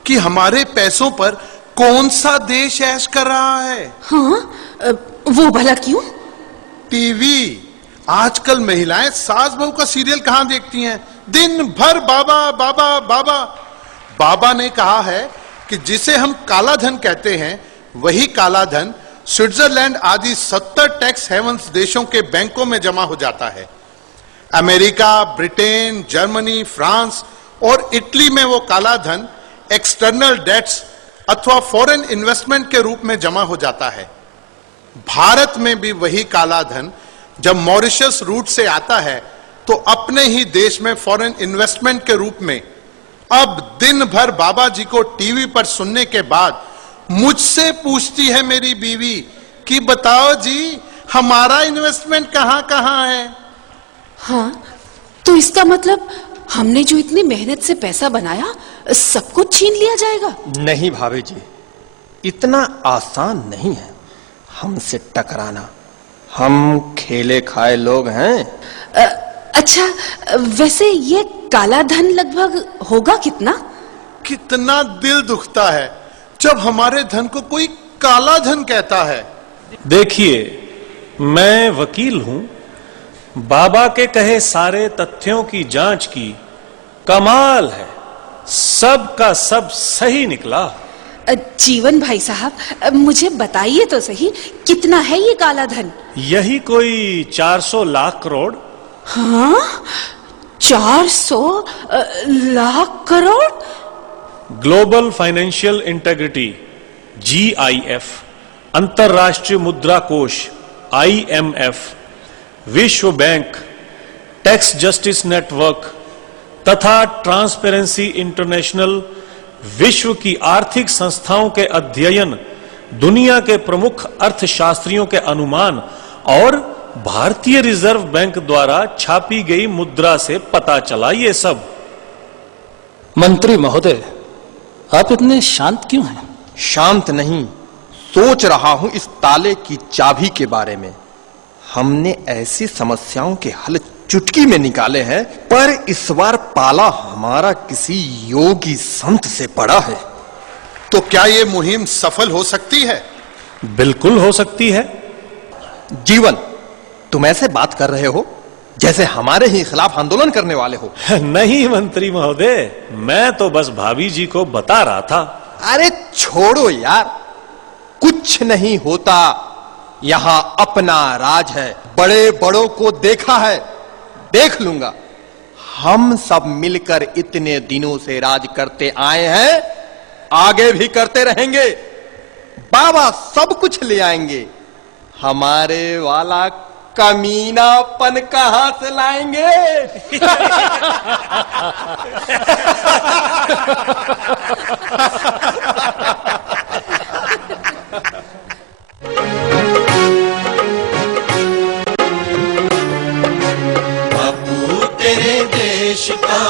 कि हमारे पैसों पर कौन सा देश ऐश कर रहा है। हाँ, वो भला क्यों? टीवी, आजकल महिलाएं सास बहू का सीरियल कहां देखती हैं? दिन भर बाबा बाबा बाबा। बाबा ने कहा है कि जिसे हम काला धन कहते हैं, वही काला धन स्विट्जरलैंड आदि 70 टैक्स हेवंस देशों के बैंकों में जमा हो जाता है। अमेरिका, ब्रिटेन, जर्मनी, फ्रांस और इटली में वो काला धन एक्सटर्नल डेट्स अथवा फॉरेन इन्वेस्टमेंट के रूप में जमा हो जाता है। भारत में भी वही काला धन जब मॉरिशस रूट से आता है तो अपने ही देश में फॉरेन इन्वेस्टमेंट के रूप में। अब दिन भर बाबा जी को टीवी पर सुनने के बाद मुझसे पूछती है मेरी बीवी कि बताओ जी, हमारा इन्वेस्टमेंट कहां कहां है? हाँ, तो इसका मतलब हमने जो इतनी मेहनत से पैसा बनाया सब कुछ छीन लिया जाएगा? नहीं भाभी जी, इतना आसान नहीं है हमसे टकराना। हम खेले खाए लोग हैं। अच्छा, वैसे ये काला धन लगभग होगा कितना? कितना दिल दुखता है जब हमारे धन को कोई काला धन कहता है। देखिए, मैं वकील हूं, बाबा के कहे सारे तथ्यों की जांच की, कमाल है, सब का सब सही निकला। जीवन भाई साहब, मुझे बताइए तो सही, कितना है ये काला धन? यही कोई 400 लाख करोड़। हाँ, 400 lakh crore? Global financial integrity GIF, अंतरराष्ट्रीय मुद्रा कोष IMF, विश्व बैंक, टैक्स जस्टिस नेटवर्क तथा ट्रांसपेरेंसी इंटरनेशनल, विश्व की आर्थिक संस्थाओं के अध्ययन, दुनिया के प्रमुख अर्थशास्त्रियों के अनुमान और भारतीय रिजर्व बैंक द्वारा छापी गई मुद्रा से पता चला ये सब। मंत्री महोदय, आप इतने शांत क्यों हैं? शांत नहीं, सोच रहा हूं इस ताले की चाबी के बारे में। हमने ऐसी समस्याओं के हल चुटकी में निकाले हैं, पर इस बार पाला हमारा किसी योगी संत से पड़ा है। तो क्या ये मुहिम सफल हो सकती है? बिल्कुल हो सकती है। जीवन, तुम ऐसे बात कर रहे हो जैसे हमारे ही खिलाफ आंदोलन करने वाले हो। नहीं मंत्री महोदय, मैं तो बस भाभी जी को बता रहा था। अरे छोड़ो यार, कुछ नहीं होता, यहां अपना राज है। बड़े बड़ों को देखा है, देख लूंगा। हम सब मिलकर इतने दिनों से राज करते आए हैं, आगे भी करते रहेंगे। बाबा सब कुछ ले आएंगे, हमारे वाला कमीनापन कहां से लाएंगे? बापू तेरे देश का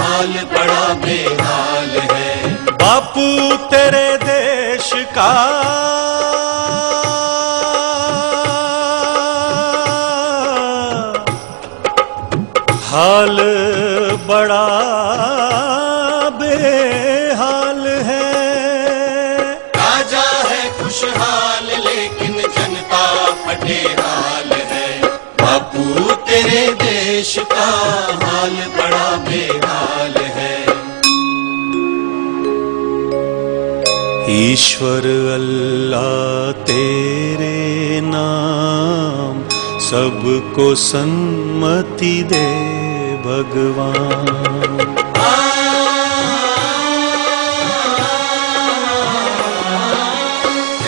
हाल बड़ा बेहाल है। बापू तेरे देश का हाल बड़ा बेहाल है। राजा है खुशहाल लेकिन जनता फटेहाल है। बापू तेरे देश का हाल बड़ा बेहाल है। ईश्वर अल्लाह तेरे नाम सबको सन्मति दे भगवान।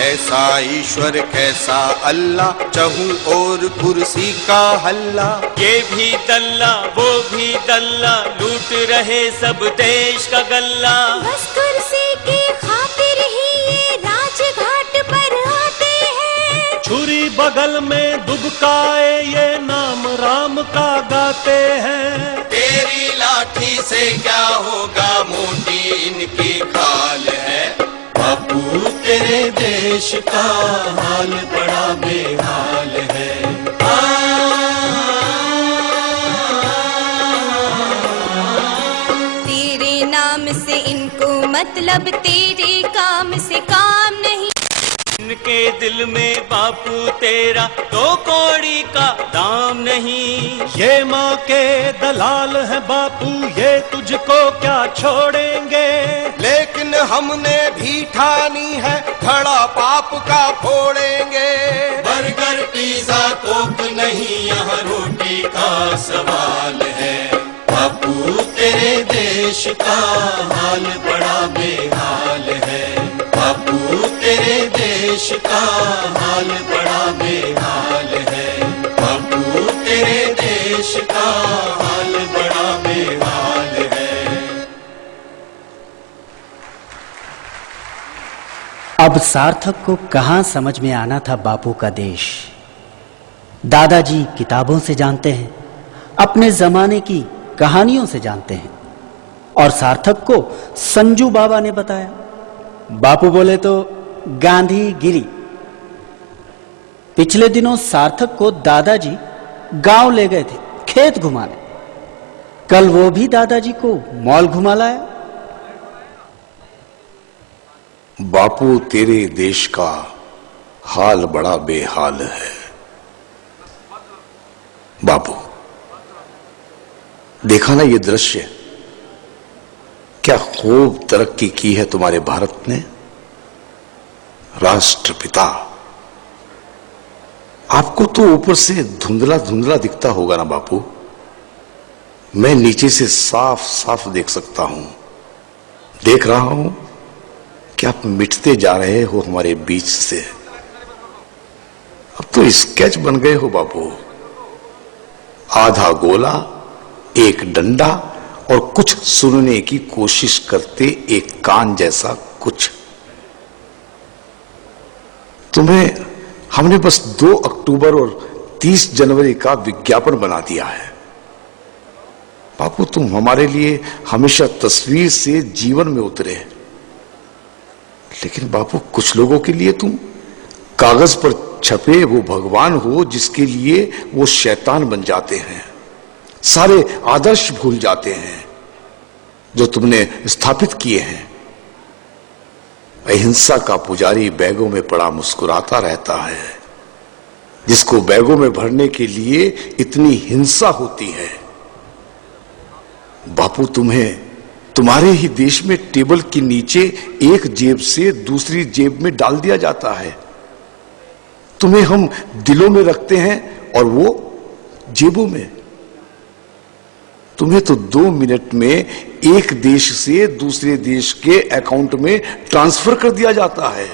ऐसा ईश्वर कैसा अल्लाह, चहूं और कुर्सी का हल्ला। ये भी दल्ला वो भी दल्ला, लूट रहे सब देश का गल्ला। बस कुर्सी की खातिर ही ये राजघाट पर आते हैं। छुरी बगल में दुबकाए ये नाम राम का गाते हैं। तेरी लाठी से क्या होगा, मोटी इनकी खाल है। बापू तेरे देश का हाल बड़ा बेहाल है। तेरे नाम से इनको मतलब, तेरे काम से काम नहीं। इनके दिल में बापू तेरा तो कौड़ी का दाम नहीं। ये माँ के दलाल है बापू, ये तुझको क्या छोड़ेंगे। लेकिन हमने भी ठानी है खड़ा पाप का फोड़ेंगे। बर्गर पिज्जा कोक नहीं, यहाँ रोटी का सवाल है। बापू तेरे देश का हाल बड़ा बेहाल है। बापू तेरे देश का हाल बड़ा बेहाल है। बापू तेरे देश का हाल बड़ा बेहाल है। अब सार्थक को कहां समझ में आना था बापू का देश। दादाजी किताबों से जानते हैं, अपने जमाने की कहानियों से जानते हैं, और सार्थक को संजू बाबा ने बताया। बापू बोले तो गांधी गिरी। पिछले दिनों सार्थक को दादाजी गांव ले गए थे खेत घुमाने। कल वो भी दादाजी को मॉल घुमा लाया। बापू तेरे देश का हाल बड़ा बेहाल है। बापू देखा ना ये दृश्य, क्या खूब तरक्की की है तुम्हारे भारत ने। राष्ट्रपिता, आपको तो ऊपर से धुंधला धुंधला दिखता होगा ना बापू, मैं नीचे से साफ साफ देख सकता हूं। देख रहा हूं कि आप मिटते जा रहे हो हमारे बीच से। अब तो स्केच बन गए हो बापू। आधा गोला, एक डंडा और कुछ सुनने की कोशिश करते एक कान जैसा कुछ। तुम्हें हमने बस 2 अक्टूबर और 30 जनवरी का विज्ञापन बना दिया है। बापू तुम हमारे लिए हमेशा तस्वीर से जीवन में उतरे, लेकिन बापू कुछ लोगों के लिए तुम कागज पर छपे वो भगवान हो जिसके लिए वो शैतान बन जाते हैं। सारे आदर्श भूल जाते हैं जो तुमने स्थापित किए हैं। अहिंसा का पुजारी बैगों में पड़ा मुस्कुराता रहता है, जिसको बैगों में भरने के लिए इतनी हिंसा होती है। बापू तुम्हें तुम्हारे ही देश में टेबल के नीचे एक जेब से दूसरी जेब में डाल दिया जाता है। तुम्हें हम दिलों में रखते हैं और वो जेबों में। तुम्हें तो 2 मिनट में एक देश से दूसरे देश के अकाउंट में ट्रांसफर कर दिया जाता है,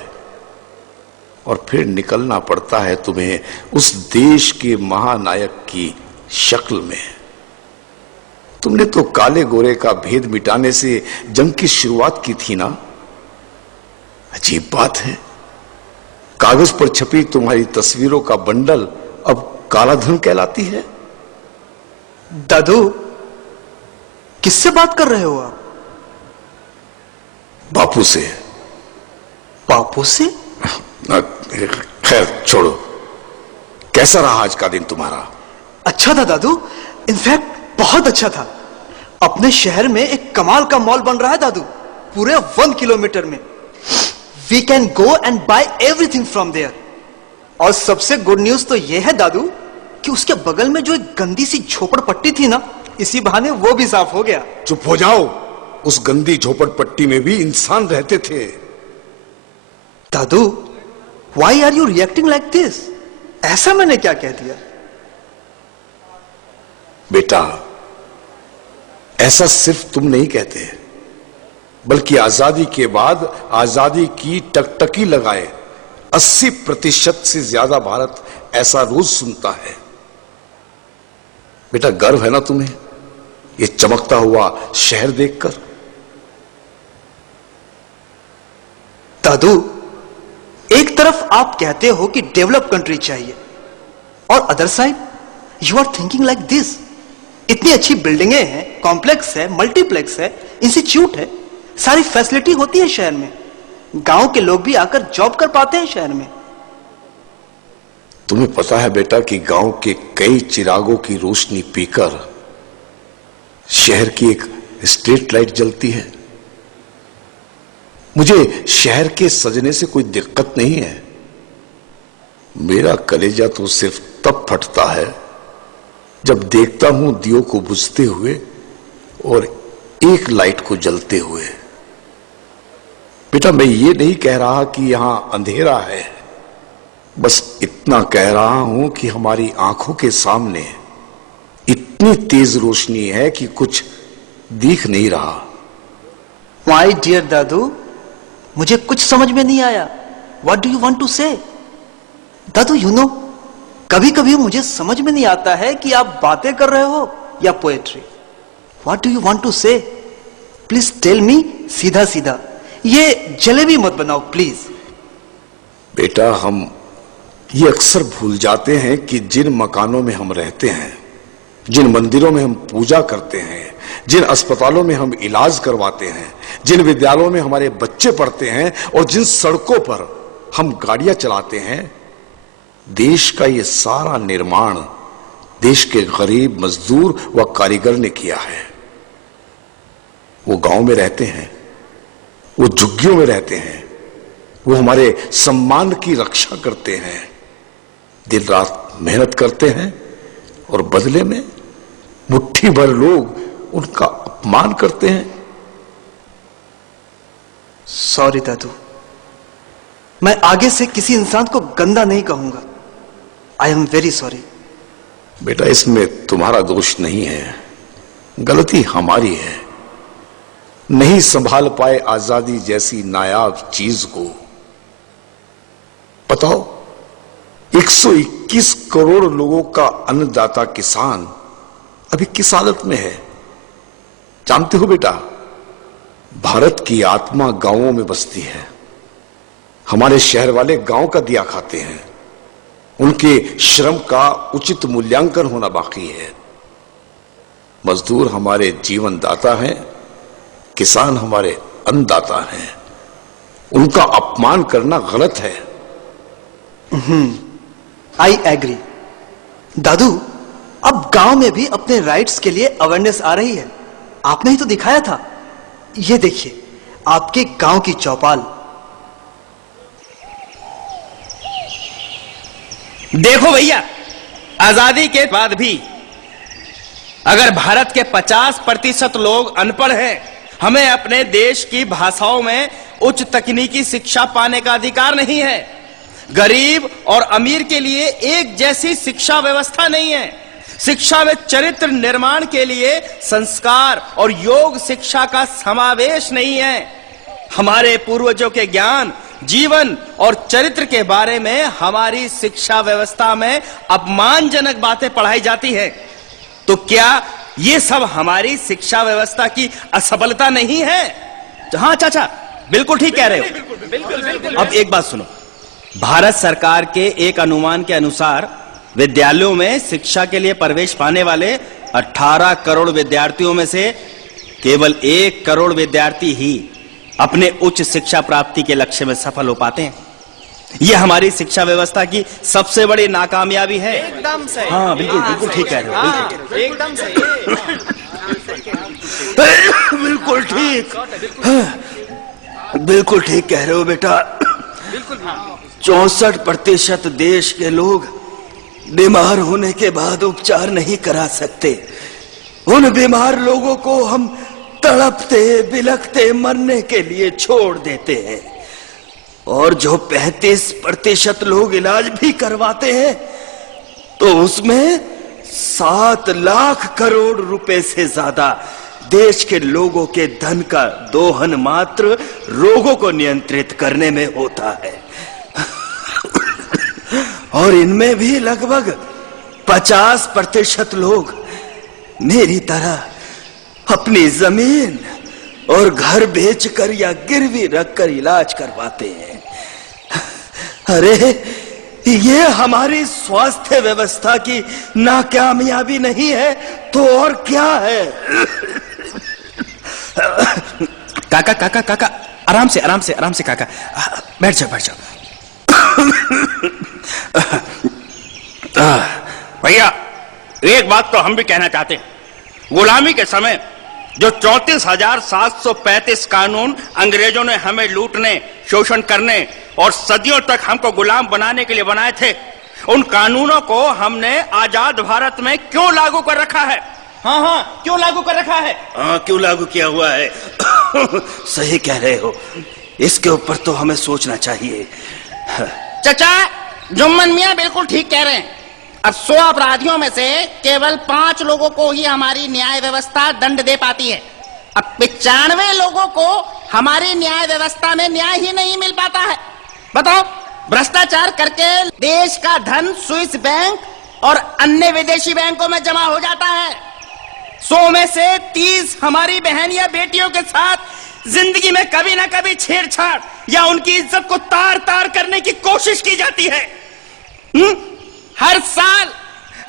और फिर निकलना पड़ता है तुम्हें उस देश के महानायक की शक्ल में। तुमने तो काले गोरे का भेद मिटाने से जंग की शुरुआत की थी ना। अजीब बात है, कागज पर छपी तुम्हारी तस्वीरों का बंडल अब काला धन कहलाती है। दादू, किससे बात कर रहे हो आप? बापू से। बापू से? खैर छोड़ो, कैसा रहा आज का दिन तुम्हारा? अच्छा था दादू, इनफैक्ट बहुत अच्छा था। अपने शहर में एक कमाल का मॉल बन रहा है दादू, पूरे 1 किलोमीटर में। We can go and buy everything from there. और सबसे गुड न्यूज तो यह है दादू कि उसके बगल में जो एक गंदी सी झोपड़पट्टी थी ना, इसी बहाने वो भी साफ हो गया। चुप हो जाओ, उस गंदी झोपड़पट्टी में भी इंसान रहते थे। दादू, why are you reacting like this? ऐसा मैंने क्या कह दिया? बेटा, ऐसा सिर्फ तुम नहीं कहते, बल्कि आजादी के बाद आजादी की टकटकी लगाए 80% से ज्यादा भारत ऐसा रोज सुनता है। बेटा, गर्व है ना तुम्हें ये चमकता हुआ शहर देखकर? दादू, एक तरफ आप कहते हो कि डेवलप कंट्री चाहिए, और other side you are thinking like this. इतनी अच्छी बिल्डिंगें हैं, कॉम्प्लेक्स है, मल्टीप्लेक्स है, इंस्टीट्यूट है, सारी फैसिलिटी होती है शहर में। गांव के लोग भी आकर जॉब कर पाते हैं शहर में। तुम्हें पता है बेटा कि गांव के कई चिरागों की रोशनी पीकर शहर की एक स्ट्रीट लाइट जलती है। मुझे शहर के सजने से कोई दिक्कत नहीं है, मेरा कलेजा तो सिर्फ तब फटता है जब देखता हूं दियों को बुझते हुए और एक लाइट को जलते हुए। बेटा, मैं ये नहीं कह रहा कि यहां अंधेरा है, बस इतना कह रहा हूं कि हमारी आंखों के सामने इतनी तेज रोशनी है कि कुछ दिख नहीं रहा। माय डियर दादू, मुझे कुछ समझ में नहीं आया। What do you want to say? दादू, यू नो, कभी कभी मुझे समझ में नहीं आता है कि आप बातें कर रहे हो या poetry. What do you want to say? Please tell me सीधा सीधा। ये जलेबी मत बनाओ प्लीज। बेटा, हम ये अक्सर भूल जाते हैं कि जिन मकानों में हम रहते हैं, जिन मंदिरों में हम पूजा करते हैं, जिन अस्पतालों में हम इलाज करवाते हैं, जिन विद्यालयों में हमारे बच्चे पढ़ते हैं और जिन सड़कों पर हम गाड़ियां चलाते हैं, देश का ये सारा निर्माण देश के गरीब मजदूर व कारीगर ने किया है। वो गांव में रहते हैं, वो झुग्गियों में रहते हैं, वो हमारे सम्मान की रक्षा करते हैं, दिन रात मेहनत करते हैं और बदले में मुट्ठी भर लोग उनका अपमान करते हैं। सॉरी दादू, मैं आगे से किसी इंसान को गंदा नहीं कहूंगा। I am very sorry. बेटा, इसमें तुम्हारा दोष नहीं है, गलती हमारी है। नहीं संभाल पाए आजादी जैसी नायाब चीज को। बताओ, 121 करोड़ लोगों का अन्नदाता किसान अभी किस हालत में है? जानते हो बेटा, भारत की आत्मा गांवों में बसती है। हमारे शहर वाले गांव का दिया खाते हैं। उनके श्रम का उचित मूल्यांकन होना बाकी है। मजदूर हमारे जीवन दाता हैं, किसान हमारे अन्नदाता हैं। उनका अपमान करना गलत है। I agree. दादू, अब गांव में भी अपने राइट्स के लिए अवेयरनेस आ रही है। आपने ही तो दिखाया था। ये देखिए, आपके गांव की चौपाल। देखो भैया, आजादी के बाद भी अगर भारत के 50% लोग अनपढ़ हैं, हमें अपने देश की भाषाओं में उच्च तकनीकी शिक्षा पाने का अधिकार नहीं है। गरीब और अमीर के लिए एक जैसी शिक्षा व्यवस्था नहीं है। शिक्षा में चरित्र निर्माण के लिए संस्कार और योग शिक्षा का समावेश नहीं है। हमारे पूर्वजों के ज्ञान, जीवन और चरित्र के बारे में हमारी शिक्षा व्यवस्था में अपमानजनक बातें पढ़ाई जाती हैं। तो क्या ये सब हमारी शिक्षा व्यवस्था की असफलता नहीं है? हाँ चाचा, बिल्कुल ठीक कह रहे हो। अब एक बात सुनो, भारत सरकार के एक अनुमान के अनुसार विद्यालयों में शिक्षा के लिए प्रवेश पाने वाले 18 करोड़ विद्यार्थियों में से केवल 1 करोड़ विद्यार्थी ही अपने उच्च शिक्षा प्राप्ति के लक्ष्य में सफल हो पाते हैं। यह हमारी शिक्षा व्यवस्था की सबसे बड़ी नाकामयाबी है। एकदम सही। हाँ बिल्कुल बिल्कुल ठीक कह रहे हो, बिल्कुल एकदम सही। बिल्कुल ठीक, बिल्कुल ठीक कह रहे हो बेटा। 64% देश के लोग बीमार होने के बाद उपचार नहीं करा सकते। उन बीमार लोगों को हम तड़पते बिलखते मरने के लिए छोड़ देते हैं, और जो 35% लोग इलाज भी करवाते हैं तो उसमें 7 लाख करोड़ रुपए से ज्यादा देश के लोगों के धन का दोहन मात्र रोगों को नियंत्रित करने में होता है। और इनमें भी लगभग 50% लोग मेरी तरह अपनी जमीन और घर बेचकर या गिरवी रखकर इलाज करवाते हैं। अरे ये हमारी स्वास्थ्य व्यवस्था की नाकामयाबी नहीं है तो और क्या है? काका काका काका, आराम से आराम से आराम से काका, बैठ जाओ बैठ जाओ। भैया, एक बात तो हम भी कहना चाहते हैं। गुलामी के समय जो 34,735 कानून अंग्रेजों ने हमें लूटने, शोषण करने और सदियों तक हमको गुलाम बनाने के लिए बनाए थे, उन कानूनों को हमने आजाद भारत में क्यों लागू कर रखा है? हाँ हाँ, क्यों लागू कर रखा है? हाँ, क्यों लागू किया हुआ है? सही कह रहे हो, इसके ऊपर तो हमें सोचना चाहिए। चचा, जुम्मन मियाँ बिल्कुल ठीक कह रहे हैं। अब 100 अपराधियों में से केवल 5 लोगों को ही हमारी न्याय व्यवस्था दंड दे पाती है। अब 95 लोगों को हमारी न्याय व्यवस्था में न्याय ही नहीं मिल पाता है। बताओ, भ्रष्टाचार करके देश का धन स्विस बैंक और अन्य विदेशी बैंकों में जमा हो जाता है। 100 में से 30 हमारी बहन या बेटियों के साथ जिंदगी में कभी ना कभी छेड़छाड़ या उनकी इज्जत को तार तार करने की कोशिश की जाती है। हर साल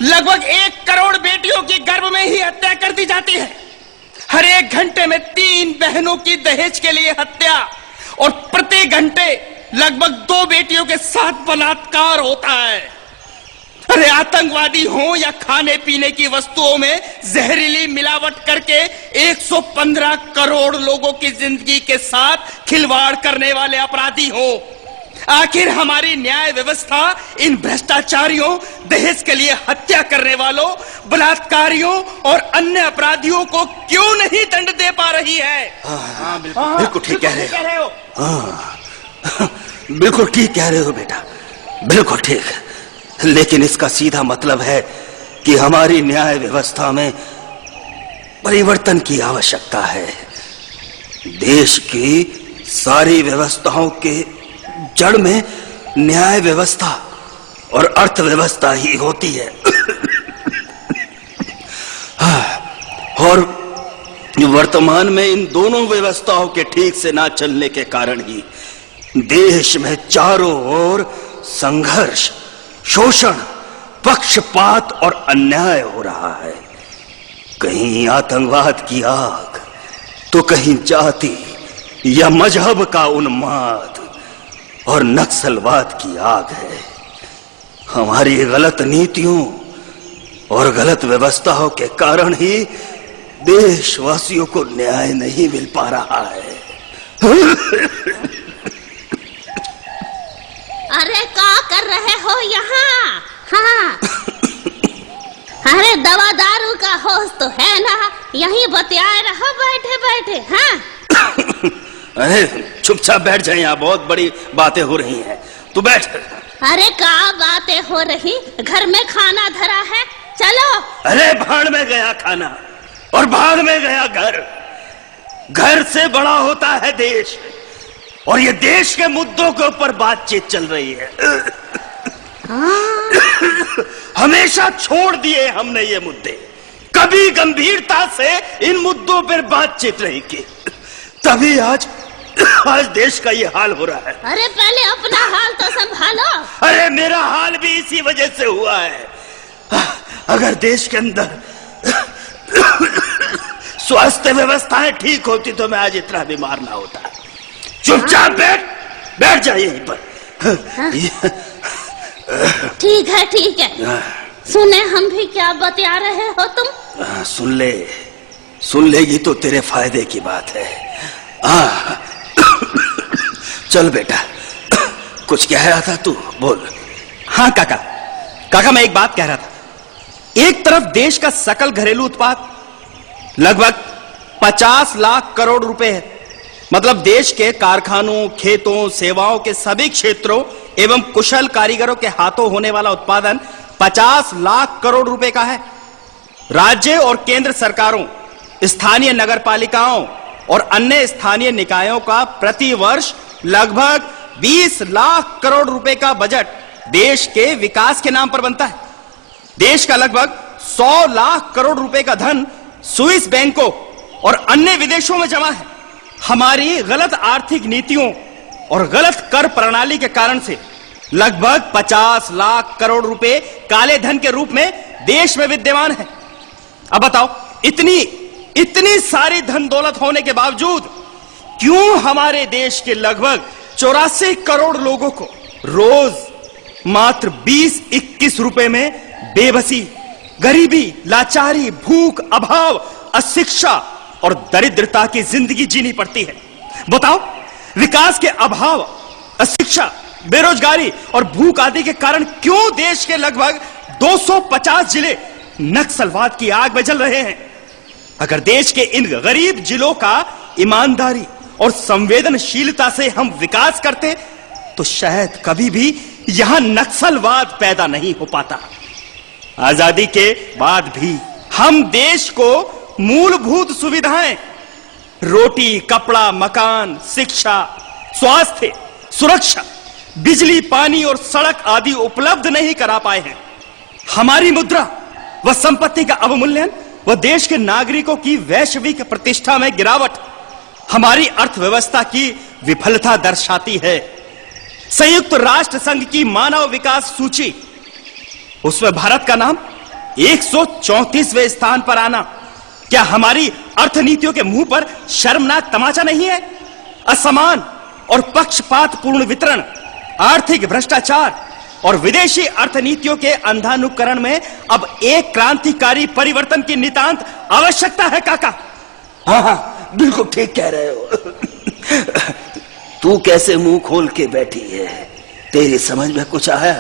लगभग 1 करोड़ बेटियों की गर्भ में ही हत्या कर दी जाती है। हर 1 घंटे में 3 बहनों की दहेज के लिए हत्या और प्रति घंटे लगभग 2 बेटियों के साथ बलात्कार होता है। अरे आतंकवादी हो या खाने पीने की वस्तुओं में जहरीली मिलावट करके 115 करोड़ लोगों की जिंदगी के साथ खिलवाड़ करने वाले अपराधी हो, आखिर हमारी न्याय व्यवस्था इन भ्रष्टाचारियों, दहेज के लिए हत्या करने वालों, बलात्कारियों और अन्य अपराधियों को क्यों नहीं दंड दे पा रही है? बिल्कुल ठीक कह रहे हो। बिल्कुल ठीक कह रहे हो बेटा, बिल्कुल ठीक। लेकिन इसका सीधा मतलब है कि हमारी न्याय व्यवस्था में परिवर्तन की आवश्यकता है। देश की सारी व्यवस्थाओं के जड़ में न्याय व्यवस्था और अर्थव्यवस्था ही होती है। और वर्तमान में इन दोनों व्यवस्थाओं के ठीक से ना चलने के कारण ही देश में चारों ओर संघर्ष, शोषण, पक्षपात और अन्याय हो रहा है। कहीं आतंकवाद की आग तो कहीं जाति या मजहब का उन्माद और नक्सलवाद की आग है। हमारी गलत नीतियों और गलत व्यवस्थाओं के कारण ही देशवासियों को न्याय नहीं मिल पा रहा है। अरे क्या कर रहे हो यहाँ? हाँ। अरे दवा दारू का होश तो है ना, यहीं बतियाए रहो बैठे बैठे। हाँ। अरे चुपचाप बैठ जाए, यहाँ बहुत बड़ी बातें हो रही हैं, तू बैठ। अरे क्या बातें हो रही? घर में खाना धरा है, चलो। अरे भाड़ में गया खाना और भाड़ में गया घर। घर से बड़ा होता है देश, और ये देश के मुद्दों के ऊपर बातचीत चल रही है। हमेशा छोड़ दिए हमने ये मुद्दे, कभी गंभीरता से इन मुद्दों पर बातचीत नहीं की, तभी आज देश का ये हाल हो रहा है। अरे पहले अपना हाल तो संभालो। अरे मेरा हाल भी इसी वजह से हुआ है। अगर देश के अंदर स्वास्थ्य व्यवस्थाएं ठीक होती तो मैं आज इतना बीमार ना होता। चुपचाप बैठ जाइए यहीं पर। ठीक है ठीक है, सुने हम भी क्या बता रहे हो तुम? सुन लेगी तो तेरे फायदे की बात है। चल बेटा, कुछ कह रहा था तू, बोल। हाँ काका मैं एक बात कह रहा था। एक तरफ देश का सकल घरेलू उत्पाद लगभग 50 लाख करोड़ रुपए है, मतलब देश के कारखानों, खेतों, सेवाओं के सभी क्षेत्रों एवं कुशल कारीगरों के हाथों होने वाला उत्पादन 50 लाख करोड़ रुपए का है। राज्य और केंद्र सरकारों, स्थानीय नगरपालिकाओं और अन्य स्थानीय निकायों का प्रति वर्ष लगभग 20 लाख करोड़ रुपए का बजट देश के विकास के नाम पर बनता है। देश का लगभग 100 लाख करोड़ रुपए का धन स्विस बैंकों और अन्य विदेशों में जमा है। हमारी गलत आर्थिक नीतियों और गलत कर प्रणाली के कारण से लगभग 50 लाख करोड़ रुपए काले धन के रूप में देश में विद्यमान है। अब बताओ, इतनी सारी धन दौलत होने के बावजूद क्यों हमारे देश के लगभग 84 करोड़ लोगों को रोज मात्र 20-21 रुपए में बेबसी, गरीबी, लाचारी, भूख, अभाव, अशिक्षा और दरिद्रता की जिंदगी जीनी पड़ती है? बताओ, विकास के अभाव, अशिक्षा बेरोजगारी और भूख आदि के कारण क्यों देश के लगभग 250 जिले नक्सलवाद की आग में जल रहे हैं? अगर देश के इन गरीब जिलों का ईमानदारी और संवेदनशीलता से हम विकास करते तो शायद कभी भी यहां नक्सलवाद पैदा नहीं हो पाता। आजादी के बाद भी हम देश को मूलभूत सुविधाएं, रोटी, कपड़ा, मकान, शिक्षा, स्वास्थ्य, सुरक्षा, बिजली, पानी और सड़क आदि उपलब्ध नहीं करा पाए हैं। हमारी मुद्रा व संपत्ति का अवमूल्यन व देश के नागरिकों की वैश्विक प्रतिष्ठा में गिरावट हमारी अर्थव्यवस्था की विफलता दर्शाती है। संयुक्त राष्ट्र संघ की मानव विकास सूची, उसमें भारत का नाम 134वें स्थान पर आना क्या हमारी अर्थनीतियों के मुंह पर शर्मनाक तमाचा नहीं है? असमान और पक्षपातपूर्ण वितरण, आर्थिक भ्रष्टाचार और विदेशी अर्थनीतियों के अंधानुकरण में अब एक क्रांतिकारी परिवर्तन की नितांत आवश्यकता है काका। हाँ हाँ, बिल्कुल ठीक कह रहे हो। तू कैसे मुंह खोल के बैठी है? तेरी समझ में कुछ आया?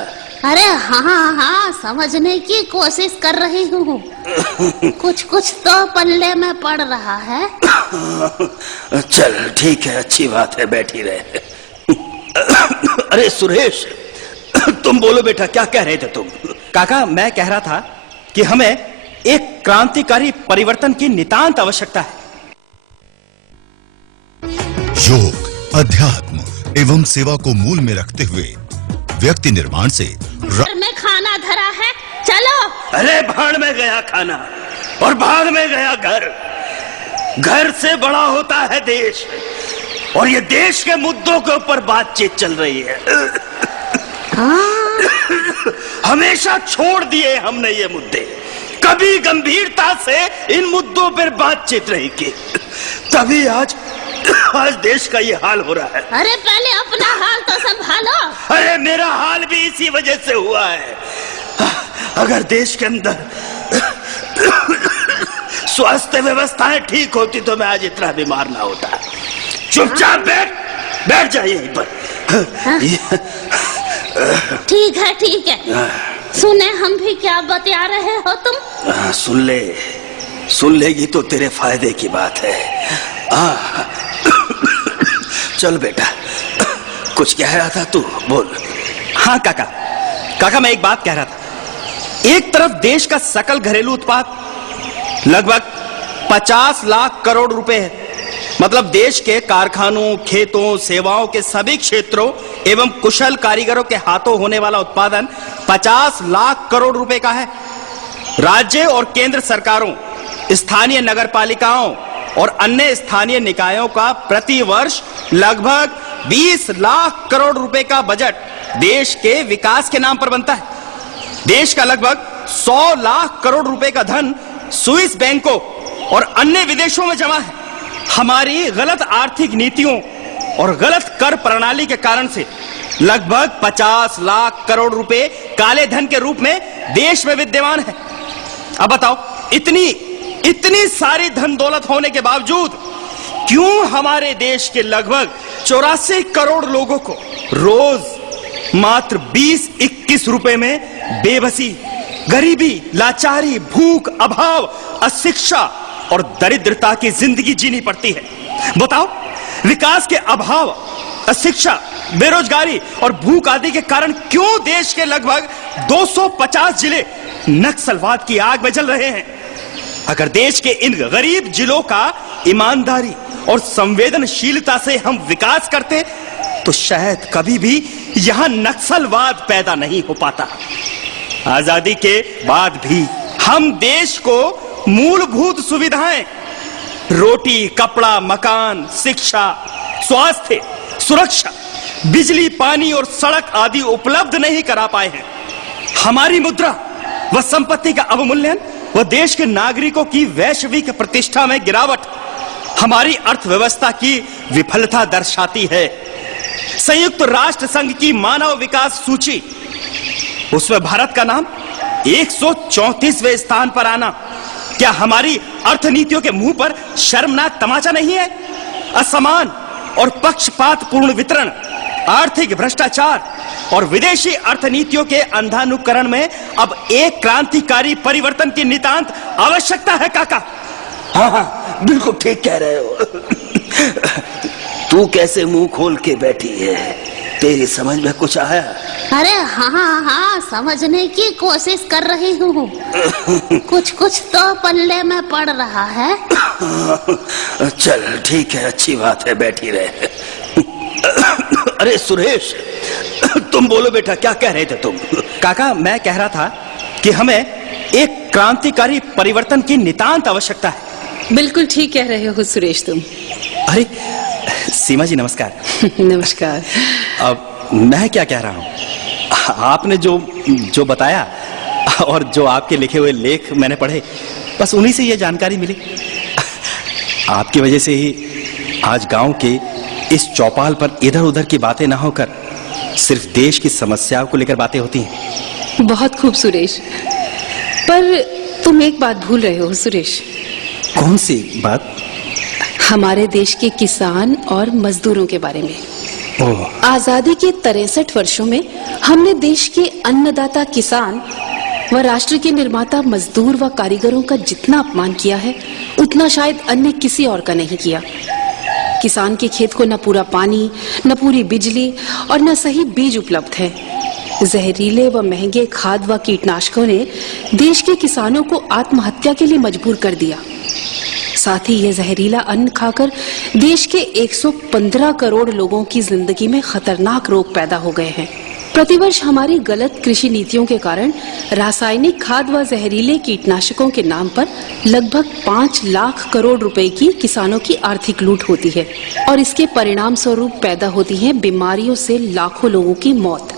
अरे हाँ हाँ, समझने की कोशिश कर रही हूँ। कुछ कुछ तो पल्ले में पड़ रहा है। चल ठीक है, अच्छी बात है, बैठी रहे। अरे सुरेश, तुम बोलो बेटा, क्या कह रहे थे तुम? काका, मैं कह रहा था कि हमें एक क्रांतिकारी परिवर्तन की नितांत आवश्यकता है। योग, अध्यात्म एवं सेवा को मूल में रखते हुए व्यक्ति निर्माण से घर में खाना धरा है, चलो। अरे भाड़ में गया खाना और भाड़ में गया घर। घर से बड़ा होता है देश, और ये देश के मुद्दों के ऊपर बातचीत चल रही है। हमेशा छोड़ दिए हमने ये मुद्दे, कभी गंभीरता से इन मुद्दों पर बातचीत नहीं की, तभी आज देश का ये हाल हो रहा है। अरे पहले अपना हाल तो संभालो। अरे मेरा हाल भी इसी वजह से हुआ है। अगर देश के अंदर स्वास्थ्य व्यवस्थाएं ठीक होती तो मैं आज इतना बीमार ना होता। चुपचाप बैठ जाइए यहीं पर। ठीक है ठीक है, सुने हम भी क्या बता रहे हो तुम? सुन लेगी तो तेरे फायदे की बात है। चल बेटा, कुछ कह रहा था तू, बोल। हाँ काका, मैं एक बात कह रहा था। एक तरफ देश का सकल घरेलू उत्पाद लगभग 50 लाख करोड़ रुपए है, मतलब देश के कारखानों, खेतों, सेवाओं के सभी क्षेत्रों एवं कुशल कारीगरों के हाथों होने वाला उत्पादन 50 लाख करोड़ रुपए का है। राज्य और केंद्र सरकारों, स्थानीय नगरपालिकाओं और अन्य स्थानीय निकायों का प्रति वर्ष लगभग 20 लाख करोड़ रुपए का बजट देश के विकास के नाम पर बनता है। देश का लगभग 100 लाख करोड़ रुपए का धन स्विस बैंकों और अन्य विदेशों में जमा है। हमारी गलत आर्थिक नीतियों और गलत कर प्रणाली के कारण से लगभग 50 लाख करोड़ रुपए काले धन के रूप में देश में विद्यमान है। अब बताओ, इतनी सारी धन दौलत होने के बावजूद क्यों हमारे देश के लगभग 84 करोड़ लोगों को रोज मात्र 20-21 रुपए में बेबसी, गरीबी, लाचारी, भूख, अभाव, अशिक्षा और दरिद्रता की जिंदगी जीनी पड़ती है? बताओ, विकास के अभाव, अशिक्षा, बेरोजगारी और भूख आदि के कारण क्यों देश के लगभग 250 जिले नक्सलवाद की आग में जल रहे हैं? अगर देश के इन गरीब जिलों का ईमानदारी और संवेदनशीलता से हम विकास करते तो शायद कभी भी यहां नक्सलवाद पैदा नहीं हो पाता। आजादी के बाद भी हम देश को मूलभूत सुविधाएं, रोटी, कपड़ा, मकान, शिक्षा, स्वास्थ्य, सुरक्षा, बिजली, पानी और सड़क आदि उपलब्ध नहीं करा पाए हैं। हमारी मुद्रा व संपत्ति का अवमूल्यन व देश के नागरिकों की वैश्विक प्रतिष्ठा में गिरावट हमारी अर्थव्यवस्था की विफलता दर्शाती है। संयुक्त राष्ट्र संघ की मानव विकास सूची, उसमें भारत का नाम 134वें स्थान पर आना क्या हमारी अर्थनीतियों के मुंह पर शर्मनाक तमाचा नहीं है? असमान और पक्षपातपूर्ण वितरण, आर्थिक भ्रष्टाचार और विदेशी अर्थनीतियों के अंधानुकरण में अब एक क्रांतिकारी परिवर्तन की नितांत आवश्यकता है काका। हाँ हाँ, बिल्कुल ठीक कह रहे हो। तू कैसे मुंह खोल के बैठी है? तेरी समझ में कुछ आया? अरे हाँ, समझने की कोशिश कर रही हूँ। कुछ तो पल्ले में पड़ रहा है। चल ठीक है, अच्छी बात है, बैठी रहे। अरे सुरेश, तुम बोलो बेटा, क्या कह रहे थे तुम? काका, मैं कह रहा था कि हमें एक क्रांतिकारी परिवर्तन की नितांत आवश्यकता है। बिल्कुल ठीक कह रहे हो सुरेश तुम। अरे सीमा जी नमस्कार। नमस्कार। अब मैं क्या कह रहा हूँ, आपने जो बताया और जो आपके लिखे हुए लेख मैंने पढ़े, बस उन्हीं से ये जानकारी मिली। आपकी वजह से ही आज गांव के इस चौपाल पर इधर उधर की बातें ना होकर सिर्फ देश की समस्याओं को लेकर बातें होती हैं। बहुत खूब सुरेश, पर तुम एक बात भूल रहे हो सुरेश। कौन सी बात? हमारे देश के किसान और मजदूरों के बारे में। आजादी के 63 वर्षों में हमने देश के अन्नदाता किसान व राष्ट्र के निर्माता मजदूर व कारीगरों का जितना अपमान किया है, उतना शायद अन्य किसी और का नहीं किया। किसान के खेत को न पूरा पानी, न पूरी बिजली और न सही बीज उपलब्ध है। जहरीले व महंगे खाद व कीटनाशकों ने देश के किसानों को आत्महत्या के लिए मजबूर कर दिया। साथ ही यह जहरीला अन्न खाकर देश के 115 करोड़ लोगों की जिंदगी में खतरनाक रोग पैदा हो गए हैं। प्रतिवर्ष हमारी गलत कृषि नीतियों के कारण रासायनिक खाद व जहरीले कीटनाशकों के नाम पर लगभग 5 लाख करोड़ रुपए की किसानों की आर्थिक लूट होती है और इसके परिणाम स्वरूप पैदा होती है बीमारियों से लाखों लोगों की मौत।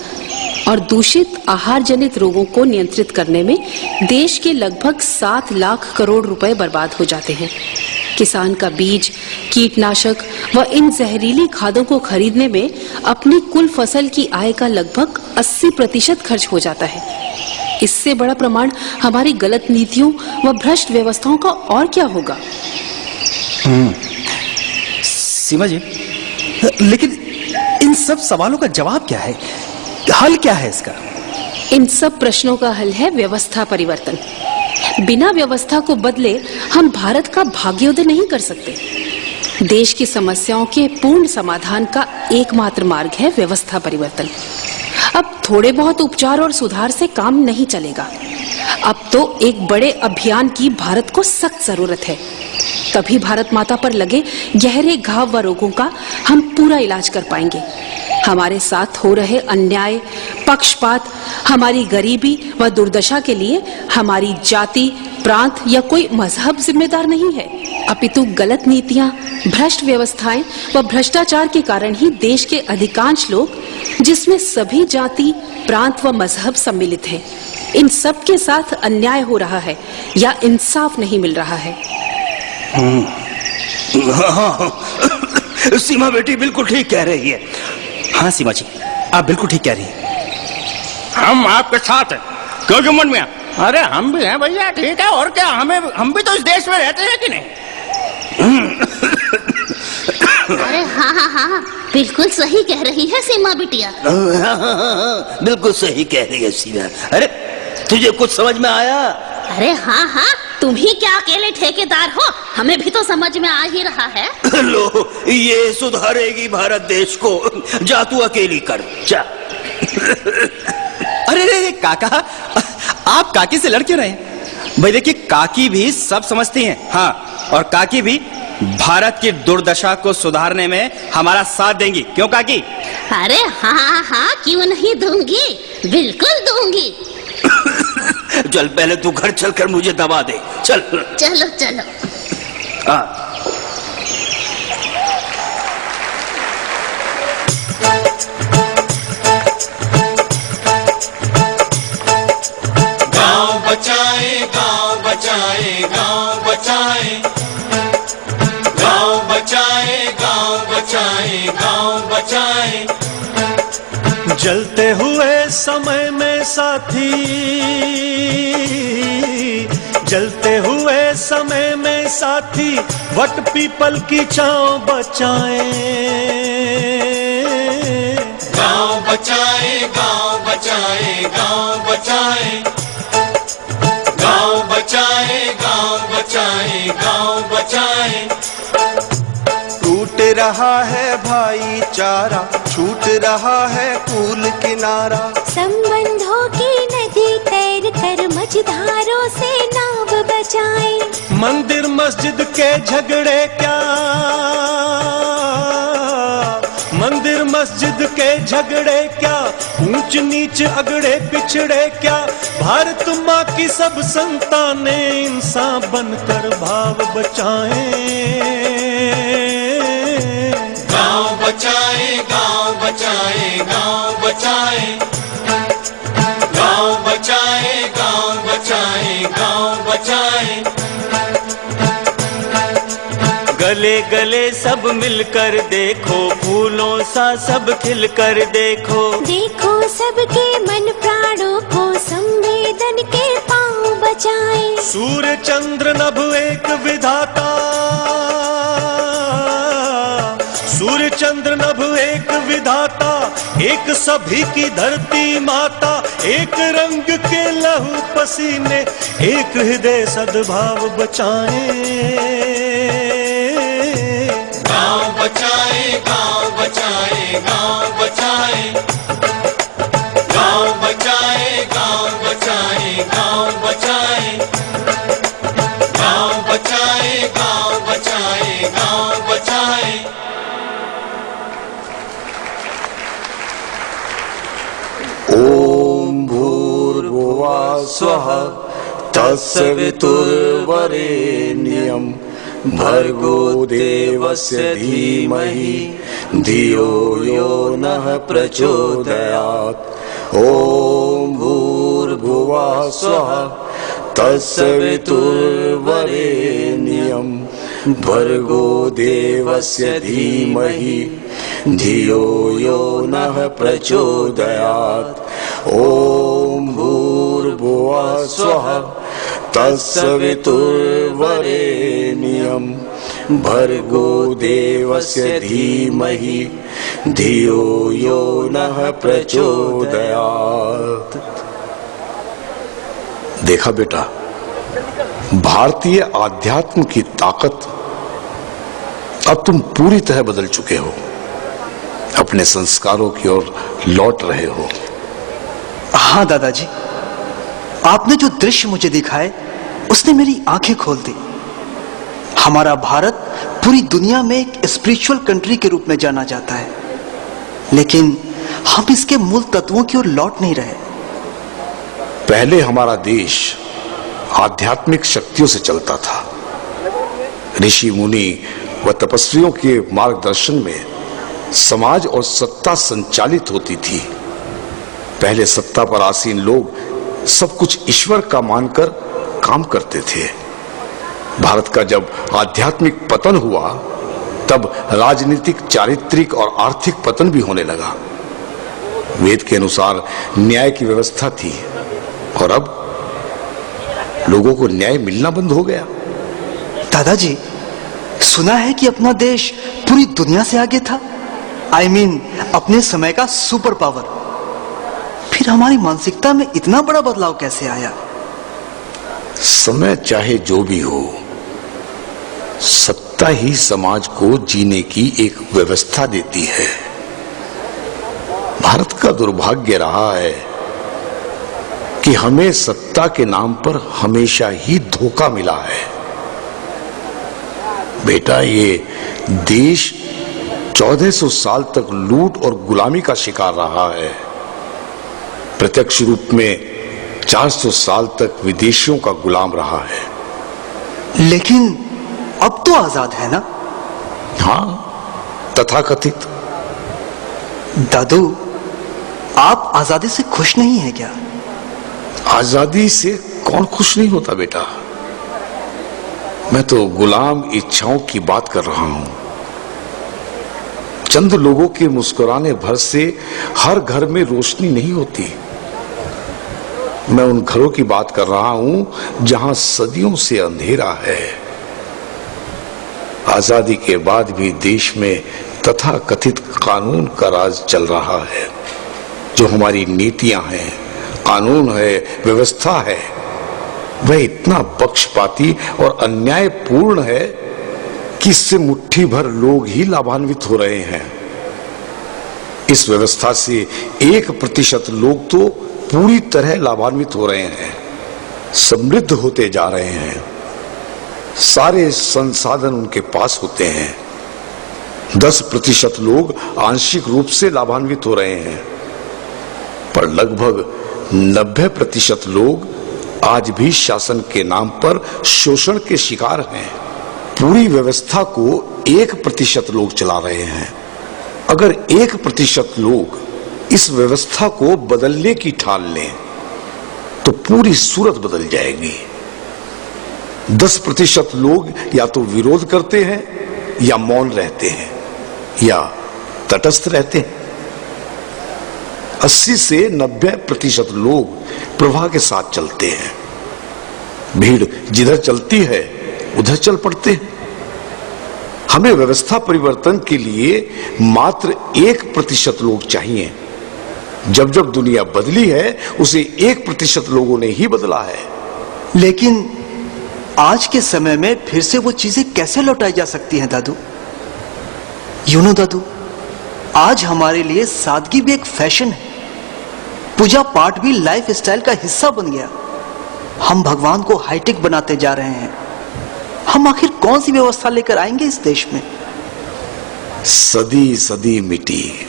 और दूषित आहार जनित रोगों को नियंत्रित करने में देश के लगभग 7 लाख करोड़ रुपए बर्बाद हो जाते हैं। किसान का बीज, कीटनाशक व इन जहरीली खादों को खरीदने में अपनी कुल फसल की आय का लगभग 80% खर्च हो जाता है। इससे बड़ा प्रमाण हमारी गलत नीतियों व भ्रष्ट व्यवस्थाओं का और क्या होगा? सीमा जी, लेकिन इन सब सवालों का जवाब क्या है? हल क्या है इसका? इन सब प्रश्नों का हल है व्यवस्था परिवर्तन। बिना व्यवस्था को बदले हम भारत का भाग्योदय नहीं कर सकते। देश की समस्याओं के पूर्ण समाधान का एकमात्र मार्ग है व्यवस्था परिवर्तन। अब थोड़े बहुत उपचार और सुधार से काम नहीं चलेगा। अब तो एक बड़े अभियान की भारत को सख्त जरूरत है। तभी भारत माता पर लगे गहरे घाव व रोगों का हम पूरा इलाज कर पाएंगे। हमारे साथ हो रहे अन्याय, पक्षपात, हमारी गरीबी व दुर्दशा के लिए हमारी जाति, प्रांत या कोई मजहब जिम्मेदार नहीं है, अपितु गलत नीतियां, भ्रष्ट व्यवस्थाएं व भ्रष्टाचार के कारण ही देश के अधिकांश लोग, जिसमें सभी जाति, प्रांत व मजहब सम्मिलित हैं, इन सब के साथ अन्याय हो रहा है या इंसाफ नहीं मिल रहा है। सीमा बेटी बिल्कुल ठीक कह रही है। हाँ सीमा जी, आप बिल्कुल ठीक कह रही हैं। हम आपके साथ हैं। क्यों जुम्मन मियां? अरे हम भी हैं भैया, ठीक है, और क्या, हम भी तो इस देश में रहते हैं कि नहीं? अरे हाँ, बिल्कुल सही कह रही है सीमा बिटिया। बिल्कुल सही कह रही है सीमा। अरे तुझे कुछ समझ में आया? अरे हाँ, तुम ही क्या अकेले ठेकेदार हो, हमें भी तो समझ में आ ही रहा है। लो, ये सुधारेगी भारत देश को। जा तू अकेली कर, जा। अरे काका, आप काकी से लड़ क्यों रहे? भाई देखिए, काकी भी सब समझती हैं। हाँ, और काकी भी भारत की दुर्दशा को सुधारने में हमारा साथ देंगी। क्यों काकी? अरे हाँ, क्यों नहीं दूंगी, बिल्कुल दूंगी। चल पहले तू घर चलकर मुझे दबा दे। चल चलो। हाँ। गांव बचाए, गांव बचाए, गांव बचाए, गांव बचाए, गांव बचाए, गांव बचाए। जलते हुए समय में साथी, जलते हुए समय में साथी, वट पीपल की छांव बचाएं। बचाए, गांव बचाए, गांव बचाए, गांव बचाए, गांव बचाए, गांव बचाए। टूट रहा है भाईचारा, छूट रहा है कूल किनारा, संबंधों की नदी तैर कर मझधारों से नाव बचाए। मंदिर मस्जिद के झगड़े क्या, मंदिर मस्जिद के झगड़े क्या, ऊंच नीच अगड़े पिछड़े क्या, भारत माँ की सब संतानें इंसान बनकर भाव बचाएं। गांव बचाए, गांव बचाए, गांव बचाए, गांव बचाए, गांव बचाए, गांव बचाए। गले गले सब मिलकर देखो, फूलों सा सब खिलकर देखो, देखो सबके मन प्राणों को संवेदन के पांव बचाए। सूर्य चंद्र नभ एक विधाता, सूर्य चंद्र नभ एक विधाता, एक सभी की धरती माता, एक रंग के लहू पसीने, एक हृदय सद्भाव बचाएं। गांव बचाए, गांव बचाए, गांव बचाए, गांव बचाए, गांव बचाए, गांव बचाए, गांव बचाए, गांव बचाए, गांव बचाए। ओम भूर्भुवः स्वः तत्सवितुर्वरेण्यं भर्गो देवस्य धीमहि धियो यो नः प्रचोदयात्। ओम भूर्भुवः स्वः तत्सवितुर्वरेण्यं भर्गो देवस्य धीमहि धियो यो नः प्रचोदयात्। ओम भूर्भुवः स्वः तत्सवितुर्वरेण्यं भर्गो देवस्य धीमहि धियो यो नः प्रचोदयात्। देखा बेटा, भारतीय आध्यात्म की ताकत अब तुम पूरी तरह बदल चुके हो, अपने संस्कारों की ओर लौट रहे हो। हाँ दादाजी, आपने जो दृश्य मुझे दिखाए उसने मेरी आंखें खोल दी। हमारा भारत पूरी दुनिया में एक स्पिरिचुअल कंट्री के रूप में जाना जाता है, लेकिन हम इसके मूल तत्वों की ओर लौट नहीं रहे। पहले हमारा देश आध्यात्मिक शक्तियों से चलता था। ऋषि मुनि व तपस्वियों के मार्गदर्शन में समाज और सत्ता संचालित होती थी। पहले सत्ता पर आसीन लोग सब कुछ ईश्वर का मानकर काम करते थे। भारत का जब आध्यात्मिक पतन हुआ, तब राजनीतिक, चारित्रिक और आर्थिक पतन भी होने लगा। वेद के अनुसार न्याय की व्यवस्था थी, और अब लोगों को न्याय मिलना बंद हो गया। दादाजी, सुना है कि अपना देश पूरी दुनिया से आगे था। I mean, अपने समय का सुपर पावर। फिर हमारी मानसिकता में इतना बड़ा बदलाव कैसे आया? समय चाहे जो भी हो, सत्ता ही समाज को जीने की एक व्यवस्था देती है। भारत का दुर्भाग्य रहा है कि हमें सत्ता के नाम पर हमेशा ही धोखा मिला है। बेटा, ये देश 1400 साल तक लूट और गुलामी का शिकार रहा है। प्रत्यक्ष रूप में 400 साल तक विदेशियों का गुलाम रहा है। लेकिन अब तो आजाद है ना? हाँ, तथाकथित। दादू, आप आजादी से खुश नहीं है क्या? आजादी से कौन खुश नहीं होता बेटा। मैं तो गुलाम इच्छाओं की बात कर रहा हूं। चंद लोगों के मुस्कुराने भर से हर घर में रोशनी नहीं होती। मैं उन घरों की बात कर रहा हूं जहां सदियों से अंधेरा है। आजादी के बाद भी देश में तथाकथित कानून का राज चल रहा है। जो हमारी नीतियां हैं, कानून है, व्यवस्था है, वह इतना पक्षपाती और अन्यायपूर्ण है कि इससे मुट्ठी भर लोग ही लाभान्वित हो रहे हैं। इस व्यवस्था से 1% लोग तो पूरी तरह लाभान्वित हो रहे हैं, समृद्ध होते जा रहे हैं, सारे संसाधन उनके पास होते हैं। 10% लोग आंशिक रूप से लाभान्वित हो रहे हैं, पर लगभग 90% लोग आज भी शासन के नाम पर शोषण के शिकार हैं। पूरी व्यवस्था को 1% लोग चला रहे हैं। अगर 1% लोग इस व्यवस्था को बदलने की ठान लें तो पूरी सूरत बदल जाएगी। 10% लोग या तो विरोध करते हैं या मौन रहते हैं या तटस्थ रहते हैं। 80 से 90% लोग प्रवाह के साथ चलते हैं। भीड़ जिधर चलती है उधर चल पड़ते हैं। हमें व्यवस्था परिवर्तन के लिए मात्र 1% लोग चाहिए। जब जब दुनिया बदली है उसे 1% लोगों ने ही बदला है। लेकिन आज के समय में फिर से वो चीजें कैसे लौटाई जा सकती हैं दादू? दादू, आज हमारे लिए सादगी भी एक फैशन है, पूजा पाठ भी लाइफ स्टाइल का हिस्सा बन गया। हम भगवान को हाईटेक बनाते जा रहे हैं। हम आखिर कौन सी व्यवस्था लेकर आएंगे इस देश में? सदी सदी मिटी,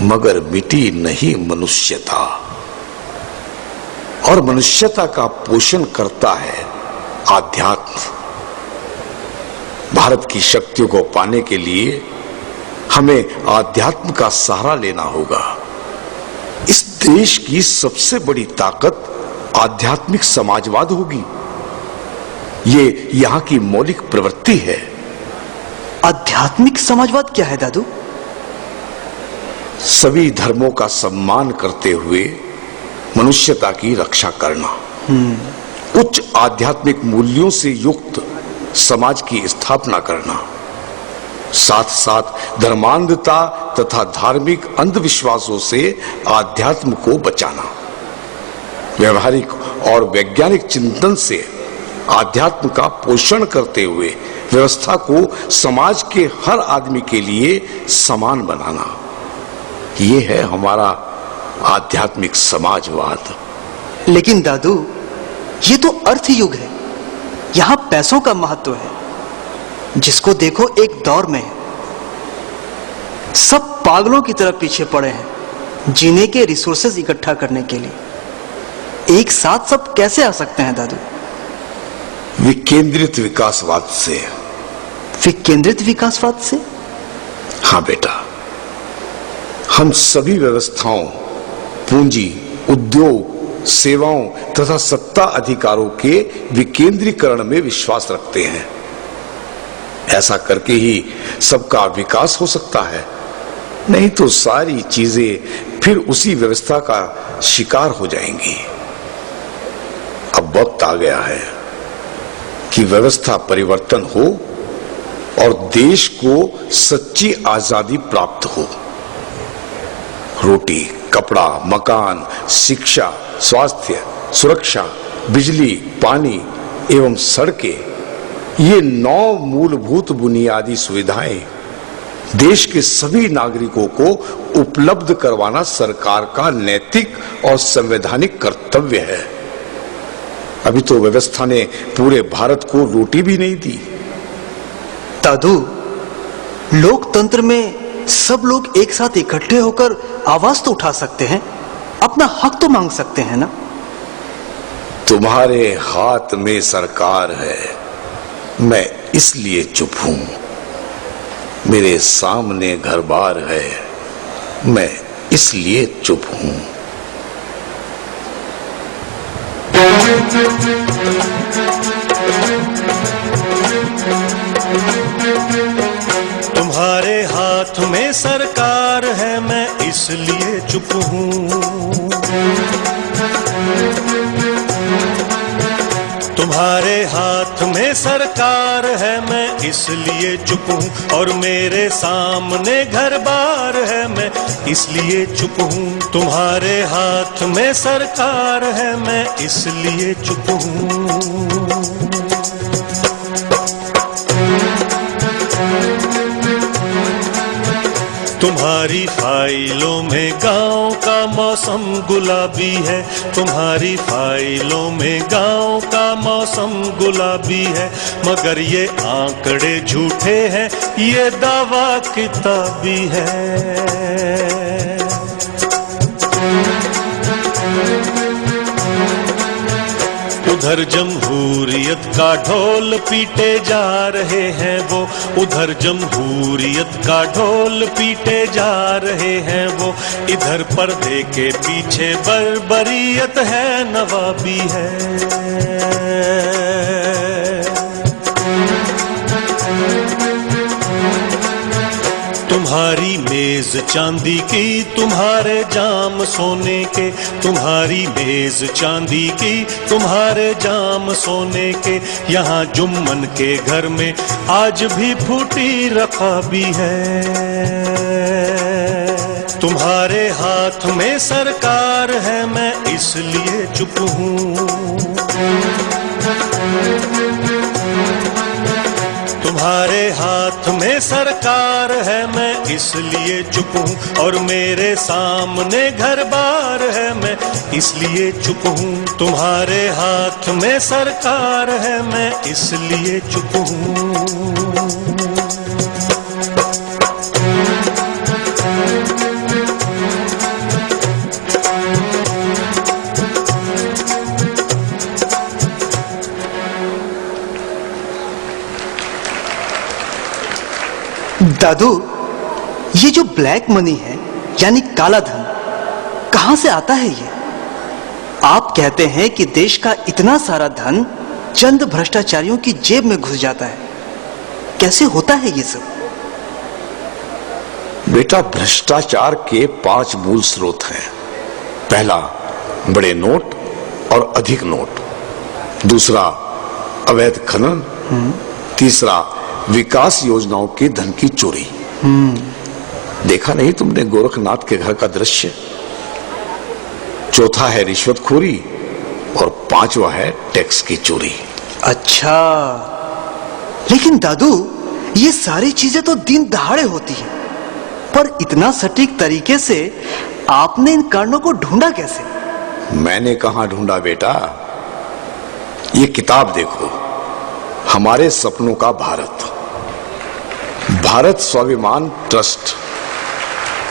मगर मिटी नहीं मनुष्यता, और मनुष्यता का पोषण करता है आध्यात्म। भारत की शक्तियों को पाने के लिए हमें आध्यात्म का सहारा लेना होगा। इस देश की सबसे बड़ी ताकत आध्यात्मिक समाजवाद होगी। ये यहां की मौलिक प्रवृत्ति है। आध्यात्मिक समाजवाद क्या है दादू? सभी धर्मों का सम्मान करते हुए मनुष्यता की रक्षा करना, उच्च आध्यात्मिक मूल्यों से युक्त समाज की स्थापना करना, साथ साथ धर्मांधता तथा धार्मिक अंधविश्वासों से आध्यात्म को बचाना, व्यवहारिक और वैज्ञानिक चिंतन से आध्यात्म का पोषण करते हुए व्यवस्था को समाज के हर आदमी के लिए समान बनाना, ये है हमारा आध्यात्मिक समाजवाद। लेकिन दादू, ये तो अर्थ युग है। यहां पैसों का महत्व है। जिसको देखो एक दौर में सब पागलों की तरफ पीछे पड़े हैं जीने के रिसोर्सेज इकट्ठा करने के लिए। एक साथ सब कैसे आ सकते हैं दादू? विकेंद्रित विकासवाद से। विकेंद्रित विकासवाद से? हाँ बेटा, हम सभी व्यवस्थाओं, पूंजी, उद्योग, सेवाओं तथा सत्ता अधिकारों के विकेंद्रीकरण में विश्वास रखते हैं। ऐसा करके ही सबका विकास हो सकता है, नहीं तो सारी चीजें फिर उसी व्यवस्था का शिकार हो जाएंगी। अब वक्त आ गया है कि व्यवस्था परिवर्तन हो और देश को सच्ची आजादी प्राप्त हो। रोटी, कपड़ा, मकान, शिक्षा, स्वास्थ्य, सुरक्षा, बिजली, पानी एवं सड़कें, ये 9 मूलभूत बुनियादी सुविधाएं देश के सभी नागरिकों को उपलब्ध करवाना सरकार का नैतिक और संवैधानिक कर्तव्य है। अभी तो व्यवस्था ने पूरे भारत को रोटी भी नहीं दी। दादू, लोकतंत्र में सब लोग एक साथ इकट्ठे होकर आवाज तो उठा सकते हैं, अपना हक तो मांग सकते हैं ना? तुम्हारे हाथ में सरकार है, मैं इसलिए चुप हूं। मेरे सामने घर बार है, मैं इसलिए चुप हूं। तुम्हारे हाथ में सरकार है, मैं इसलिए चुप हूं। तुम्हारे हाथ में सरकार है, मैं इसलिए चुप हूं, और मेरे सामने घर बार है, मैं इसलिए चुप हूँ। तुम्हारे हाथ में सरकार है, मैं इसलिए चुप हूँ। तुम्हारी फाइलों में गांव का मौसम गुलाबी है, तुम्हारी फाइलों में गांव का मौसम गुलाबी है, मगर ये आंकड़े झूठे हैं, ये दावा किताबी है। उधर जमहूरियत का ढोल पीटे जा रहे हैं वो, उधर जमहूरियत का ढोल पीटे जा रहे हैं वो, इधर पर्दे के पीछे बर्बरियत है, नवाबी है। तुम्हारी मेज चांदी की, तुम्हारे जाम सोने के, तुम्हारी मेज चांदी की, तुम्हारे जाम सोने के, यहाँ जुम्मन के घर में आज भी फूटी रकाबी है। तुम्हारे हाथ में सरकार है, मैं इसलिए चुप हूँ। तुम्हारे हाथ में सरकार है, मैं इसलिए चुप हूँ, और मेरे सामने घर बार है, मैं इसलिए चुप हूँ। तुम्हारे हाथ में सरकार है, मैं इसलिए चुप हूँ। दादू, ये जो ब्लैक मनी है यानी काला धन कहां से आता है? ये आप कहते हैं कि देश का इतना सारा धन चंद भ्रष्टाचारियों की जेब में घुस जाता है, कैसे होता है ये सब? बेटा, भ्रष्टाचार के 5 मूल स्रोत हैं। पहला, बड़े नोट और अधिक नोट। दूसरा, अवैध खनन। तीसरा, विकास योजनाओं के धन की चोरी। देखा नहीं तुमने गोरखनाथ के घर का दृश्य? चौथा है रिश्वतखोरी और 5वां है टैक्स की चोरी। अच्छा, लेकिन दादू ये सारी चीजें तो दिन दहाड़े होती हैं, पर इतना सटीक तरीके से आपने इन कारणों को ढूंढा कैसे? मैंने कहां ढूंढा बेटा, ये किताब देखो, हमारे सपनों का भारत, भारत स्वाभिमान ट्रस्ट।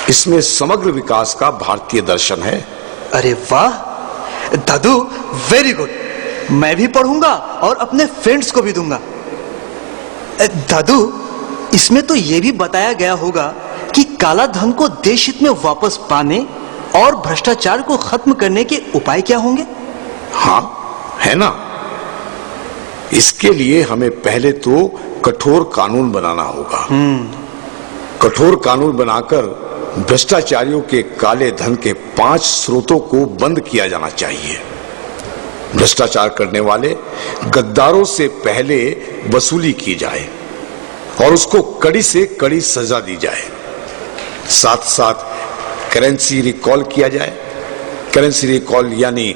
इसमें समग्र विकास का भारतीय दर्शन है। अरे वाह दादू, वेरी गुड। मैं भी पढ़ूंगा और अपने फ्रेंड्स को भी दूंगा। दादू, इसमें तो यह भी बताया गया होगा कि काला धन को देश हित में वापस पाने और भ्रष्टाचार को खत्म करने के उपाय क्या होंगे? हाँ, है ना। इसके लिए हमें पहले तो कठोर कानून बनाना होगा। कठोर कानून बनाकर भ्रष्टाचारियों के काले धन के 5 स्रोतों को बंद किया जाना चाहिए। भ्रष्टाचार करने वाले गद्दारों से पहले वसूली की जाए और उसको कड़ी से कड़ी सजा दी जाए। साथ साथ करेंसी रिकॉल किया जाए। करेंसी रिकॉल यानी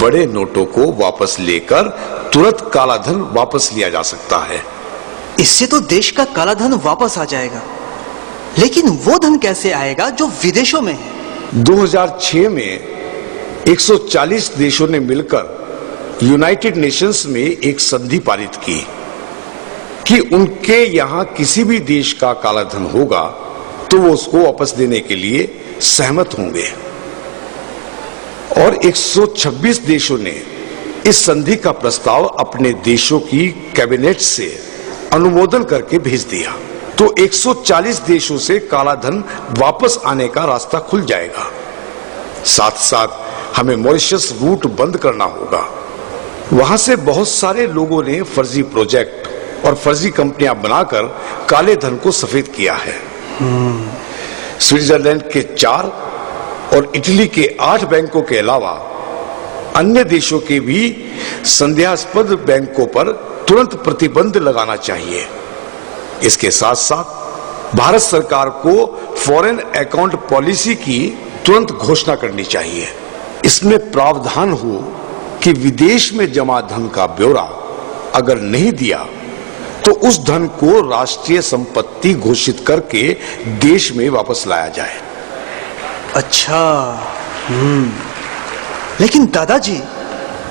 बड़े नोटों को वापस लेकर तुरंत काला धन वापस लिया जा सकता है। इससे तो देश का काला धन वापस आ जाएगा, लेकिन वो धन कैसे आएगा जो विदेशों में है? 2006 में 140 देशों ने मिलकर यूनाइटेड नेशंस में एक संधि पारित की कि उनके यहां किसी भी देश का काला धन होगा तो वो उसको वापस देने के लिए सहमत होंगे, और 126 देशों ने इस संधि का प्रस्ताव अपने देशों की कैबिनेट से अनुमोदन करके भेज दिया। तो 140 देशों से काला धन वापस आने का रास्ता खुल जाएगा। साथ साथ हमें मॉरिशस रूट बंद करना होगा। वहां से बहुत सारे लोगों ने फर्जी प्रोजेक्ट और फर्जी कंपनियां बनाकर काले धन को सफेद किया है। स्विट्जरलैंड के 4 और इटली के 8 बैंकों के अलावा अन्य देशों के भी संदेहास्पद बैंकों पर तुरंत प्रतिबंध लगाना चाहिए। इसके साथ साथ भारत सरकार को फॉरेन अकाउंट पॉलिसी की तुरंत घोषणा करनी चाहिए। इसमें प्रावधान हो कि विदेश में जमा धन का ब्यौरा अगर नहीं दिया तो उस धन को राष्ट्रीय संपत्ति घोषित करके देश में वापस लाया जाए। अच्छा, लेकिन दादाजी,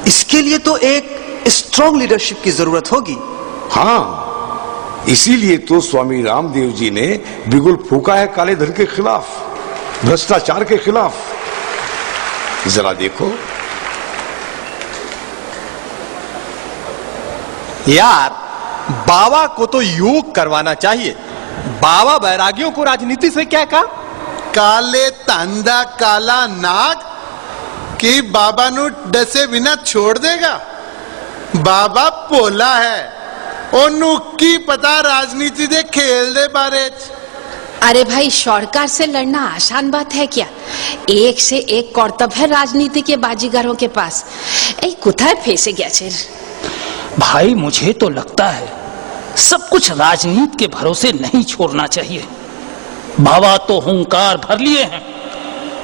इसके लिए तो एक स्ट्रॉन्ग लीडरशिप की जरूरत होगी। हाँ, इसीलिए तो स्वामी रामदेव जी ने बिगुल फूका है काले धन के खिलाफ, भ्रष्टाचार के खिलाफ। जरा देखो यार, बाबा को तो योग करवाना चाहिए। बाबा बैरागियों को राजनीति से क्या कहा? काले तांदा काला नाग कि बाबा नु डसे बिना छोड़ देगा। बाबा पोला है, ओनू की पता राजनीति दे खेल दे बारे। अरे भाई, सरकार से लड़ना आसान बात है क्या? एक से एक कर्तव्य है राजनीति के बाजीगरों के पास। कुथाय फेंसे गया छेर। भाई, मुझे तो लगता है सब कुछ राजनीति के भरोसे नहीं छोड़ना चाहिए। बाबा तो हुंकार भर लिए हैं,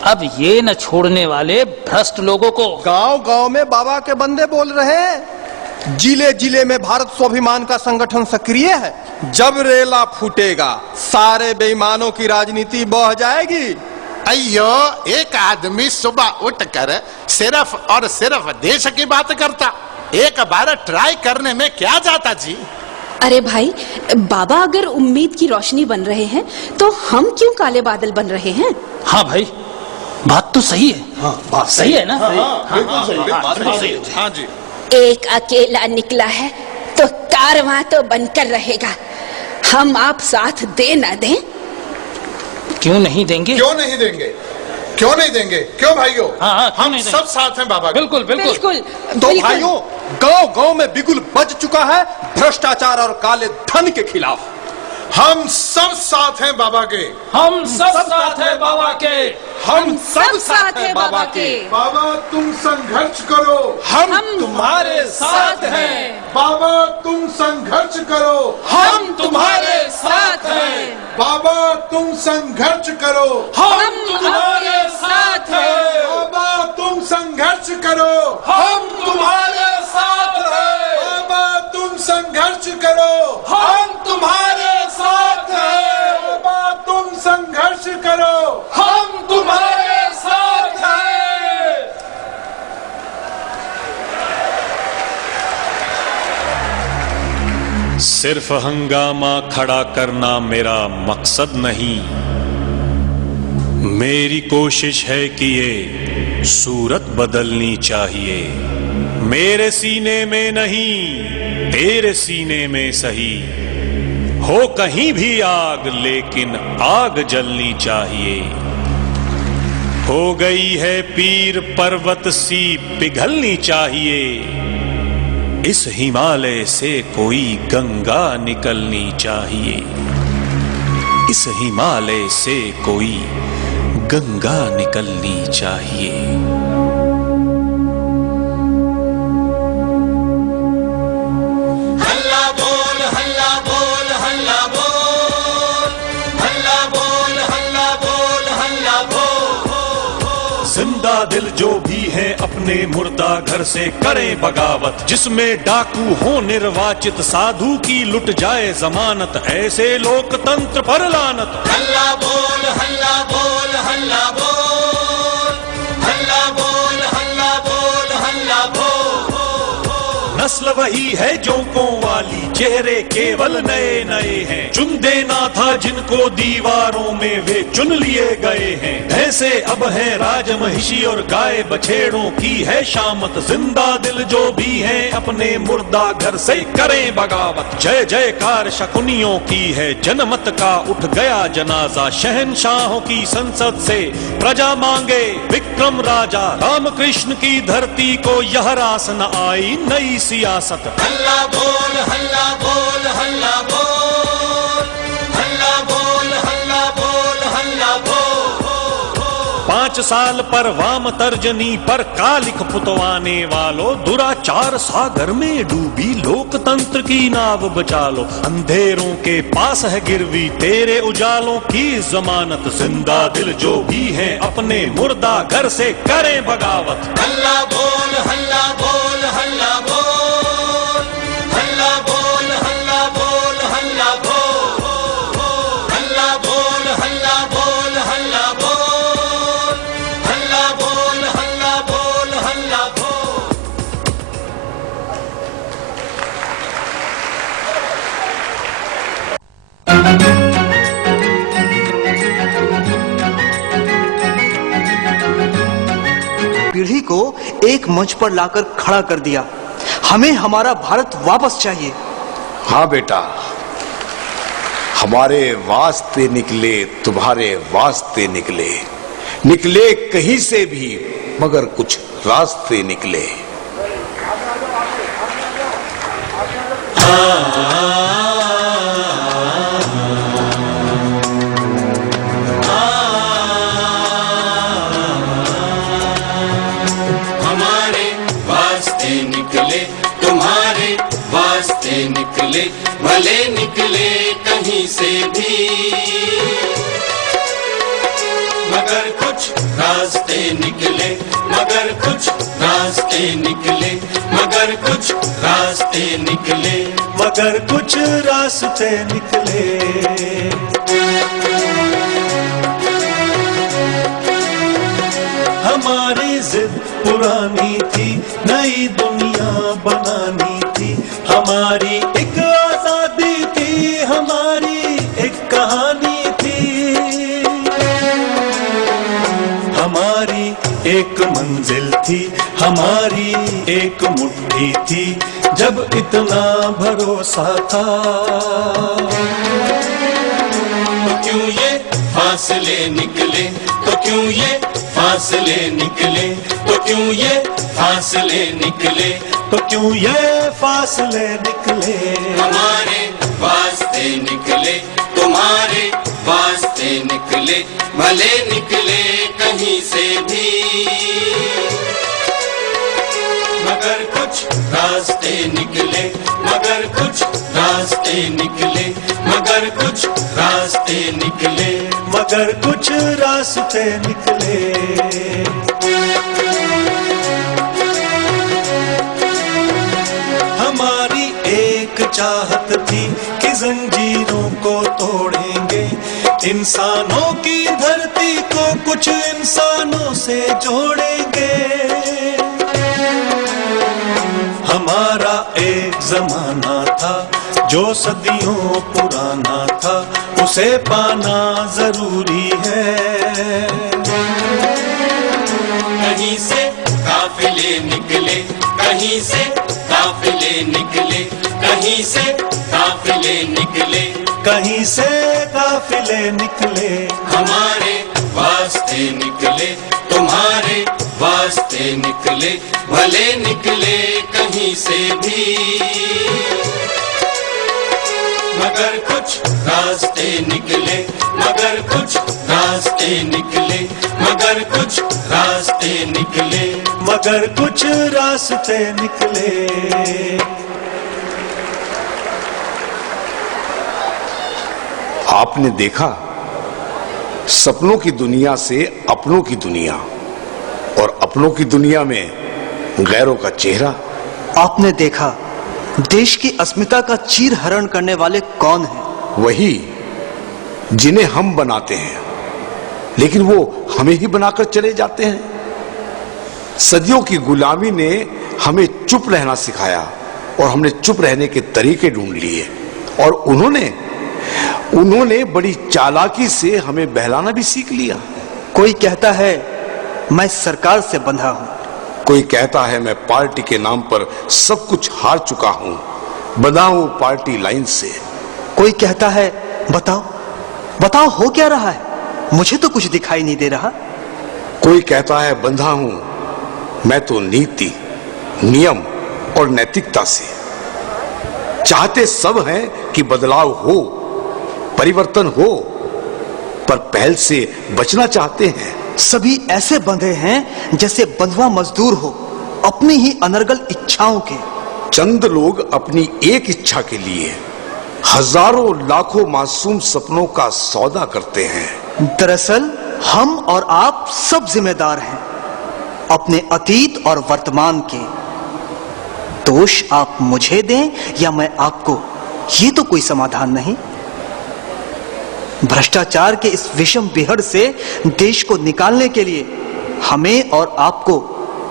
अब ये न छोड़ने वाले भ्रष्ट लोगों को। गांव गांव में बाबा के बंदे बोल रहे हैं, जिले जिले में भारत स्वाभिमान का संगठन सक्रिय है। जब रेला फूटेगा सारे बेईमानों की राजनीति बह जाएगी। अयो, एक आदमी सुबह उठकर सिर्फ और सिर्फ देश की बात करता, एक बार ट्राई करने में क्या जाता जी। अरे भाई, बाबा अगर उम्मीद की रोशनी बन रहे हैं तो हम क्यों काले बादल बन रहे हैं? हाँ भाई, बात तो सही है। हाँ, बात सही है ना? बिल्कुल सही। हाँ जी। एक अकेला निकला है तो कारवां तो बनकर रहेगा। हम आप साथ दे ना दें? क्यों नहीं देंगे? क्यों नहीं देंगे? क्यों नहीं देंगे? क्यों भाइयों? हम सब साथ हैं बाबा। बिल्कुल बिल्कुल बिल्कुल। तो भाइयों, गांव गांव में बिगुल बज चुका है भ्रष्टाचार और काले धन के खिलाफ। हम सब साथ हैं बाबा के। हम सब साथ हैं बाबा के। हम सब साथ हैं बाबा के। बाबा, तुम संघर्ष करो, हम तुम्हारे साथ हैं। बाबा, तुम संघर्ष करो, हम तुम्हारे साथ हैं। बाबा, तुम संघर्ष करो, हम तुम्हारे साथ हैं। बाबा, तुम संघर्ष करो, हम तुम्हारे साथ हैं। बाबा, तुम संघर्ष करो, हम तुम्हारे साथ हैं। बाबा, तुम संघर्ष करो, हम तुम्हारे साथ हैं। सिर्फ हंगामा खड़ा करना मेरा मकसद नहीं, मेरी कोशिश है कि ये सूरत बदलनी चाहिए। मेरे सीने में नहीं, तेरे सीने में सही, हो कहीं भी आग लेकिन आग जलनी चाहिए। हो गई है पीर पर्वत सी पिघलनी चाहिए, इस हिमालय से कोई गंगा निकलनी चाहिए। इस हिमालय से कोई गंगा निकलनी चाहिए। हल्ला बोल, हल्ला बोल, हल्ला बोल, हल्ला बोल, हल्ला बोल, हल्ला बोल। जिंदा दिल जो भी है अपने मुर्दा घर से करें बगावत, जिसमें डाकू हो निर्वाचित, साधु की लुट जाए जमानत, ऐसे लोकतंत्र पर लानत। हल्ला बोल, हल्ला बोल, हल्ला बोल, हल्ला बोल, हल्ला बोल, हल्ला बोल। नस्ल वही है जोंकों वाली, चेहरे केवल नए नए हैं, चुन देना था जिनको दीवारों में वे चुन लिए गए हैं। ऐसे अब है राजमहिषी और गाय बछेड़ों की है शामत, जिंदा दिल जो भी है अपने मुर्दा घर से करें बगावत। जय जयकार शकुनियों की है जनमत का उठ गया जनाजा, शहनशाहों की संसद से प्रजा मांगे विक्रम राजा। रामकृष्ण की धरती को यह रास न आई नई सियासत। हल्ला बोल, हल्ला बोल, हल्ला बोल, हल्ला बोल, हल्ला बोल, हल्ला बोल। 5 5 साल पर वाम तर्जनी पर कालिक पुतवाने वालों, दुराचार सागर में डूबी लोकतंत्र की नाव बचा लो। अंधेरों के पास है गिरवी तेरे उजालों की जमानत, जिंदा दिल जो भी है अपने मुर्दा घर से करें बगावत। हल्ला बोल हल्ला बोल हल्ला बोल, हल्ला बोल हल्ला बोल हल्ला बोल, हल्ला बोल हल्ला बोल हल्ला बोल, हल्ला बोल हल्ला बोल हल्ला बोल। पीढ़ी को एक मंच पर लाकर खड़ा कर दिया। हमें हमारा भारत वापस चाहिए। हाँ बेटा, हमारे वास्ते निकले तुम्हारे वास्ते निकले, निकले कहीं से भी मगर कुछ रास्ते निकले। हमारे वास्ते निकले तुम्हारे वास्ते निकले, भले निकले कहीं से भी मगर कुछ रास्ते निकले, मगर कुछ रास्ते निकले, मगर कुछ रास्ते निकले, मगर कुछ रास्ते निकले। हमारी जिद पुरानी थी, नई दुनिया बनानी थी। हमारी एक आजादी थी, हमारी एक कहानी थी। हमारी एक मंजिल थी, हमारी एक मुट्ठी थी, जब इतना भरोसा था। तो क्यों ये फासले निकले, तो क्यों ये फासले निकले, तो क्यों ये फासले निकले, तो क्यों ये फासले निकले। हमारे वास्ते निकले तुम्हारे वास्ते निकले, भले निकले कहीं से भी मगर कुछ रास्ते निकले, मगर कुछ रास्ते निकले, मगर कुछ रास्ते निकले, मगर कुछ रास्ते निकले। हमारी एक चाहत थी कि जंजीरों को तोड़ेंगे, इंसानों की धरती को कुछ इंसानों से जोड़ेंगे। हमारा एक जमाना था जो सदियों पुराना था, उसे पाना जरूरी है। कहीं से काफिले निकले, कहीं से काफिले निकले, कहीं से काफिले निकले, कहीं से काफिले निकले। हमारे वास्ते निकले तुम्हारे वास्ते निकले, भले निकले कहीं से भी मगर कुछ रास्ते निकले, मगर कुछ रास्ते निकले, मगर कुछ रास्ते निकले, मगर कुछ रास्ते निकले। आपने देखा सपनों की दुनिया से अपनों की दुनिया, और अपनों की दुनिया में गैरों का चेहरा। आपने देखा देश की अस्मिता का चीर हरण करने वाले कौन हैं? वही जिन्हें हम बनाते हैं, लेकिन वो हमें ही बनाकर चले जाते हैं। सदियों की गुलामी ने हमें चुप रहना सिखाया और हमने चुप रहने के तरीके ढूंढ लिए, और उन्होंने बड़ी चालाकी से हमें बहलाना भी सीख लिया। कोई कहता है मैं सरकार से बंधा हूं, कोई कहता है मैं पार्टी के नाम पर सब कुछ हार चुका हूं, बंधा हूं पार्टी लाइन से। कोई कहता है बताओ बताओ हो क्या रहा है, मुझे तो कुछ दिखाई नहीं दे रहा। कोई कहता है बंधा हूं मैं तो नीति, नियम और नैतिकता से। चाहते सब हैं कि बदलाव हो, परिवर्तन हो, पर पहल से बचना चाहते हैं सभी ऐसे बंधे हैं जैसे बंधुआ मजदूर हो, अपनी ही अनर्गल इच्छाओं के। चंद लोग अपनी एक इच्छा के लिए हजारों लाखों मासूम सपनों का सौदा करते हैं। दरअसल हम और आप सब जिम्मेदार हैं अपने अतीत और वर्तमान के। दोष आप मुझे दें या मैं आपको, ये तो कोई समाधान नहीं। भ्रष्टाचार के इस विषम बिहड़ से देश को निकालने के लिए हमें और आपको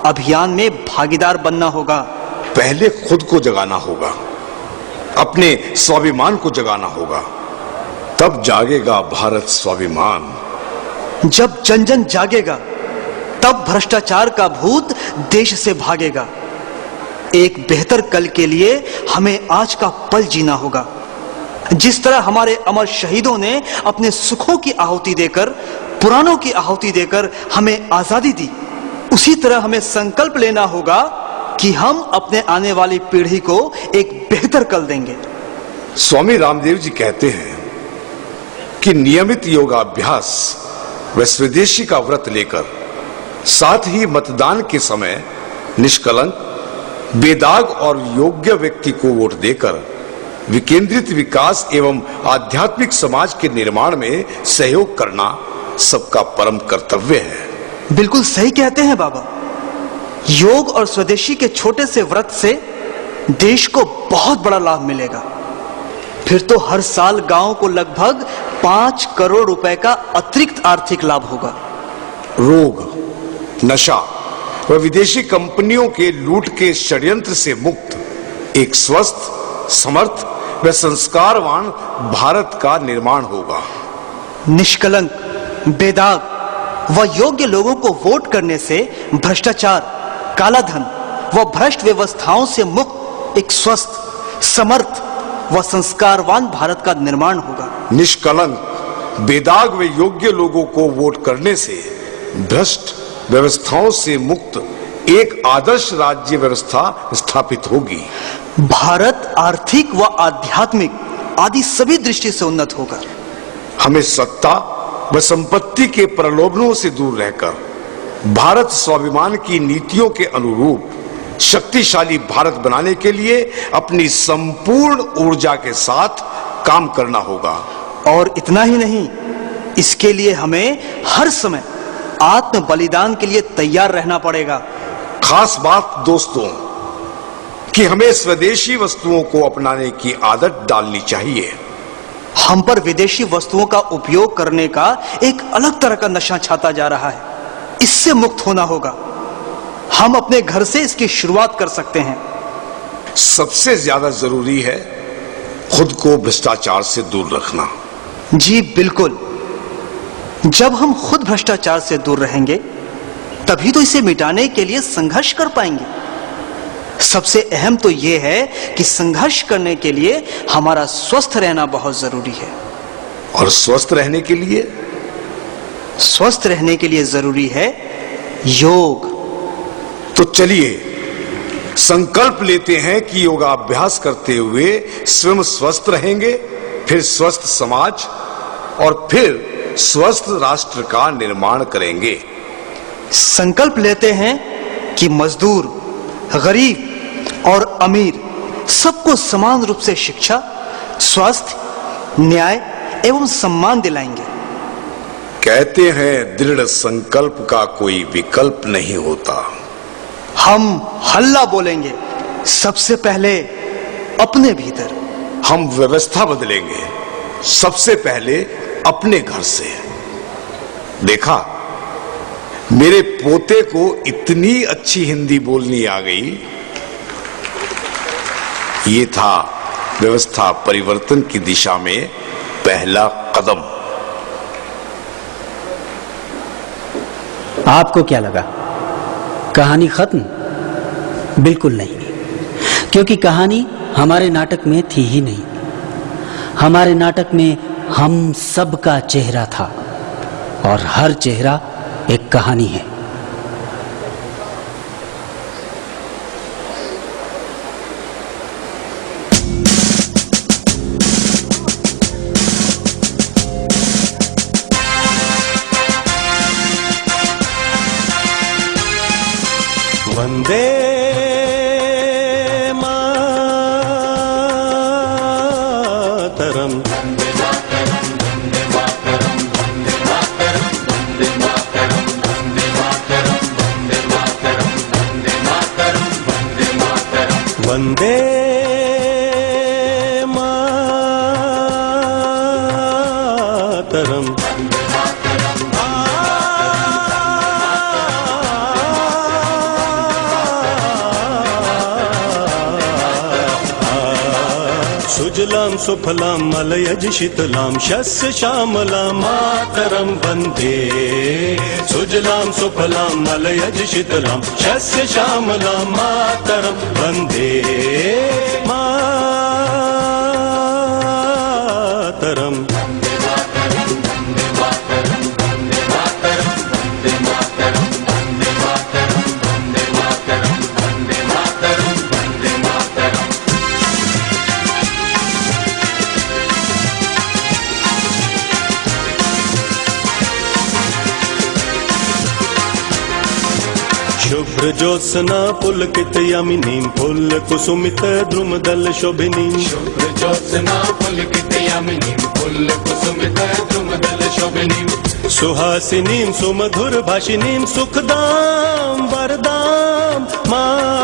अभियान में भागीदार बनना होगा। पहले खुद को जगाना होगा, अपने स्वाभिमान को जगाना होगा, तब जागेगा भारत स्वाभिमान। जब जन जन जागेगा तब भ्रष्टाचार का भूत देश से भागेगा। एक बेहतर कल के लिए हमें आज का पल जीना होगा। जिस तरह हमारे अमर शहीदों ने अपने सुखों की आहुति देकर, पुराणों की आहुति देकर हमें आजादी दी, उसी तरह हमें संकल्प लेना होगा कि हम अपने आने वाली पीढ़ी को एक बेहतर कल देंगे। स्वामी रामदेव जी कहते हैं कि नियमित योगाभ्यास व स्वदेशी का व्रत लेकर, साथ ही मतदान के समय निष्कलंक, बेदाग और योग्य व्यक्ति को वोट देकर विकेंद्रित विकास एवं आध्यात्मिक समाज के निर्माण में सहयोग करना सबका परम कर्तव्य है। बिल्कुल सही कहते हैं बाबा। योग और स्वदेशी के छोटे से व्रत से देश को बहुत बड़ा लाभ मिलेगा। फिर तो हर साल गांव को लगभग 5 करोड़ रुपए का अतिरिक्त आर्थिक लाभ होगा। रोग, नशा व विदेशी कंपनियों के लूट के षड्यंत्र से मुक्त एक स्वस्थ, समर्थ व संस्कारवान भारत का निर्माण होगा। निष्कलंक, बेदाग व योग्य लोगों को वोट करने से भ्रष्टाचार, कालाधन व भ्रष्ट व्यवस्थाओं से मुक्त एक स्वस्थ, समर्थ व संस्कारवान भारत का निर्माण होगा। निष्कलंक, बेदाग व योग्य लोगों को वोट करने से भ्रष्ट व्यवस्थाओं से मुक्त एक आदर्श राज्य व्यवस्था स्थापित होगी। भारत आर्थिक व आध्यात्मिक आदि सभी दृष्टि से उन्नत होगा। हमें सत्ता व संपत्ति के प्रलोभनों से दूर रहकर भारत स्वाभिमान की नीतियों के अनुरूप शक्तिशाली भारत बनाने के लिए अपनी संपूर्ण ऊर्जा के साथ काम करना होगा। और इतना ही नहीं, इसके लिए हमें हर समय आत्म बलिदान के लिए तैयार रहना पड़ेगा। खास बात दोस्तों कि हमें स्वदेशी वस्तुओं को अपनाने की आदत डालनी चाहिए। हम पर विदेशी वस्तुओं का उपयोग करने का एक अलग तरह का नशा छाता जा रहा है। इससे मुक्त होना होगा। हम अपने घर से इसकी शुरुआत कर सकते हैं। सबसे ज्यादा जरूरी है खुद को भ्रष्टाचार से दूर रखना। जी बिल्कुल। जब हम खुद भ्रष्टाचार से दूर रहेंगे तभी तो इसे मिटाने के लिए संघर्ष कर पाएंगे। सबसे अहम तो यह है कि संघर्ष करने के लिए हमारा स्वस्थ रहना बहुत जरूरी है। और स्वस्थ रहने के लिए जरूरी है योग। तो चलिए संकल्प लेते हैं कि योगाभ्यास करते हुए स्वयं स्वस्थ रहेंगे, फिर स्वस्थ समाज और फिर स्वस्थ राष्ट्र का निर्माण करेंगे। संकल्प लेते हैं कि मजदूर, गरीब और अमीर सबको समान रूप से शिक्षा, स्वास्थ्य, न्याय एवं सम्मान दिलाएंगे। कहते हैं दृढ़ संकल्प का कोई विकल्प नहीं होता। हम हल्ला बोलेंगे सबसे पहले अपने भीतर। हम व्यवस्था बदलेंगे सबसे पहले अपने घर से। देखा, मेरे पोते को इतनी अच्छी हिंदी बोलनी आ गई। ये था व्यवस्था परिवर्तन की दिशा में पहला कदम। आपको क्या लगा, कहानी खत्म? बिल्कुल नहीं, क्योंकि कहानी हमारे नाटक में थी ही नहीं। हमारे नाटक में हम सबका चेहरा था और हर चेहरा एक कहानी है। वंदे मातरम। वंदे मातरम। सुजलाम सुफलाम मलयज शीतलाम शस्य श्यामलाम मातरम वंदे। सुजलाम सुफलाम मलयज शीतलाम शस्य श्यामलाम मातरम वंदे मातरम। शुभ्र ज्योत्सना पुलकित यामिनीं फुल्ल कुसुमित द्रुमदल शोभिनीं। शुभ्र ज्योत्सना पुलकित यामिनीं फुल्ल कुसुमित द्रुमदल शोभिनीं। सुहासिनीं सुमधुर भाषिनीं सुखदां वरदां मातरम।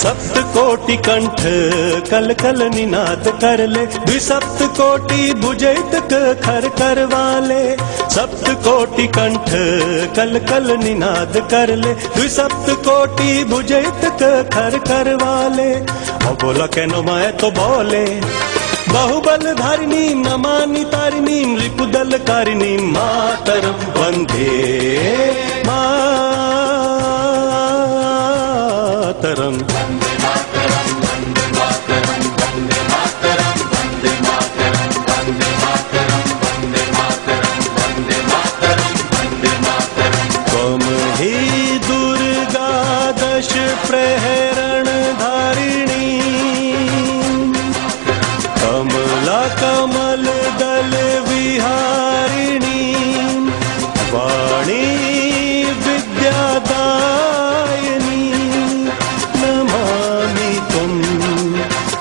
सप्त कोटि कंठ कल कल निनाद कर ले। द्विसप्त कोटि भुजैत खर करवाले। सप्त कोटि कंठ कल कल निनाद कर ले। द्विसप्त कोटि भुजैत खर करवाले। और बोला कहनो मैं तो बोले बाहुबल धारिणी नमानि तारिणी रिपुदल कारिणी मातरम वंदे मातरम। त्वं हि दुर्गा दश प्रहरण धारिणी कमला कमल दल विहारिणी वाणी विद्यादायिनी नमामि त्वं।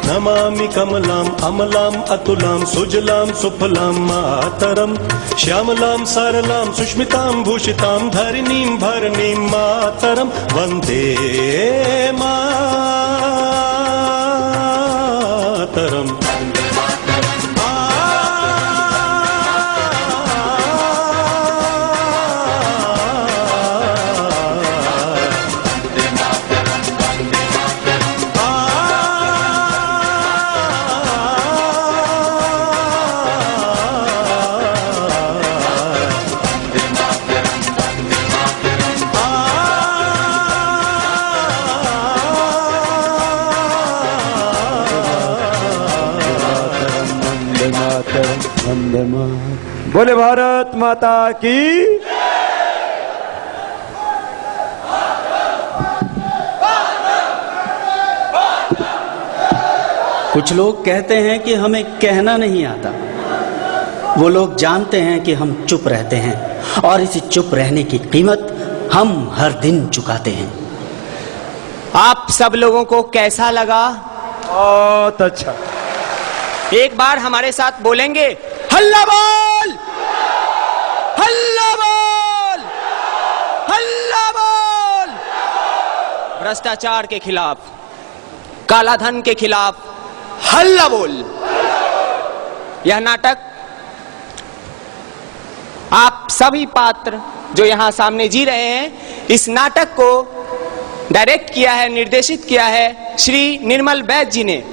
नमामि कमलां अमलां अतुलां सुजलां सुफलां मातरम। श्यामलां सरलां सुष्मितां भूषितां धरणीं भरणीं मातरम वंदे मातरम। बोले भारत माता की। कुछ लोग कहते हैं कि हमें कहना नहीं आता। वो लोग जानते हैं कि हम चुप रहते हैं और इस चुप रहने की कीमत हम हर दिन चुकाते हैं। आप सब लोगों को कैसा लगा? बहुत अच्छा। एक बार हमारे साथ बोलेंगे हल्ला बोल, हल्ला बोल, हल्ला बोल। भ्रष्टाचार के खिलाफ, काला धन के खिलाफ हल्ला बोल। यह नाटक आप सभी पात्र जो यहां सामने जी रहे हैं, इस नाटक को डायरेक्ट किया है, निर्देशित किया है श्री निर्मल वैद्य जी ने।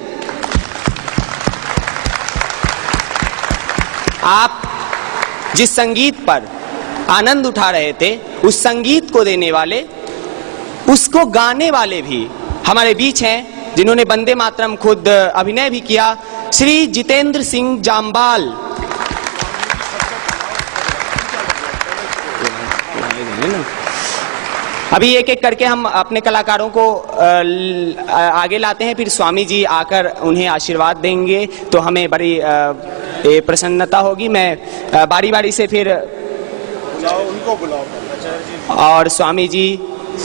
आप जिस संगीत पर आनंद उठा रहे थे, उस संगीत को देने वाले, उसको गाने वाले भी हमारे बीच हैं, जिन्होंने वंदे मातरम खुद अभिनय भी किया। श्री जितेंद्र सिंह जाम्बाल। अभी एक एक करके हम अपने कलाकारों को आगे लाते हैं, फिर स्वामी जी आकर उन्हें आशीर्वाद देंगे तो हमें बड़ी प्रसन्नता होगी। मैं बारी बारी से फिर उनको बुलाओ और स्वामी जी,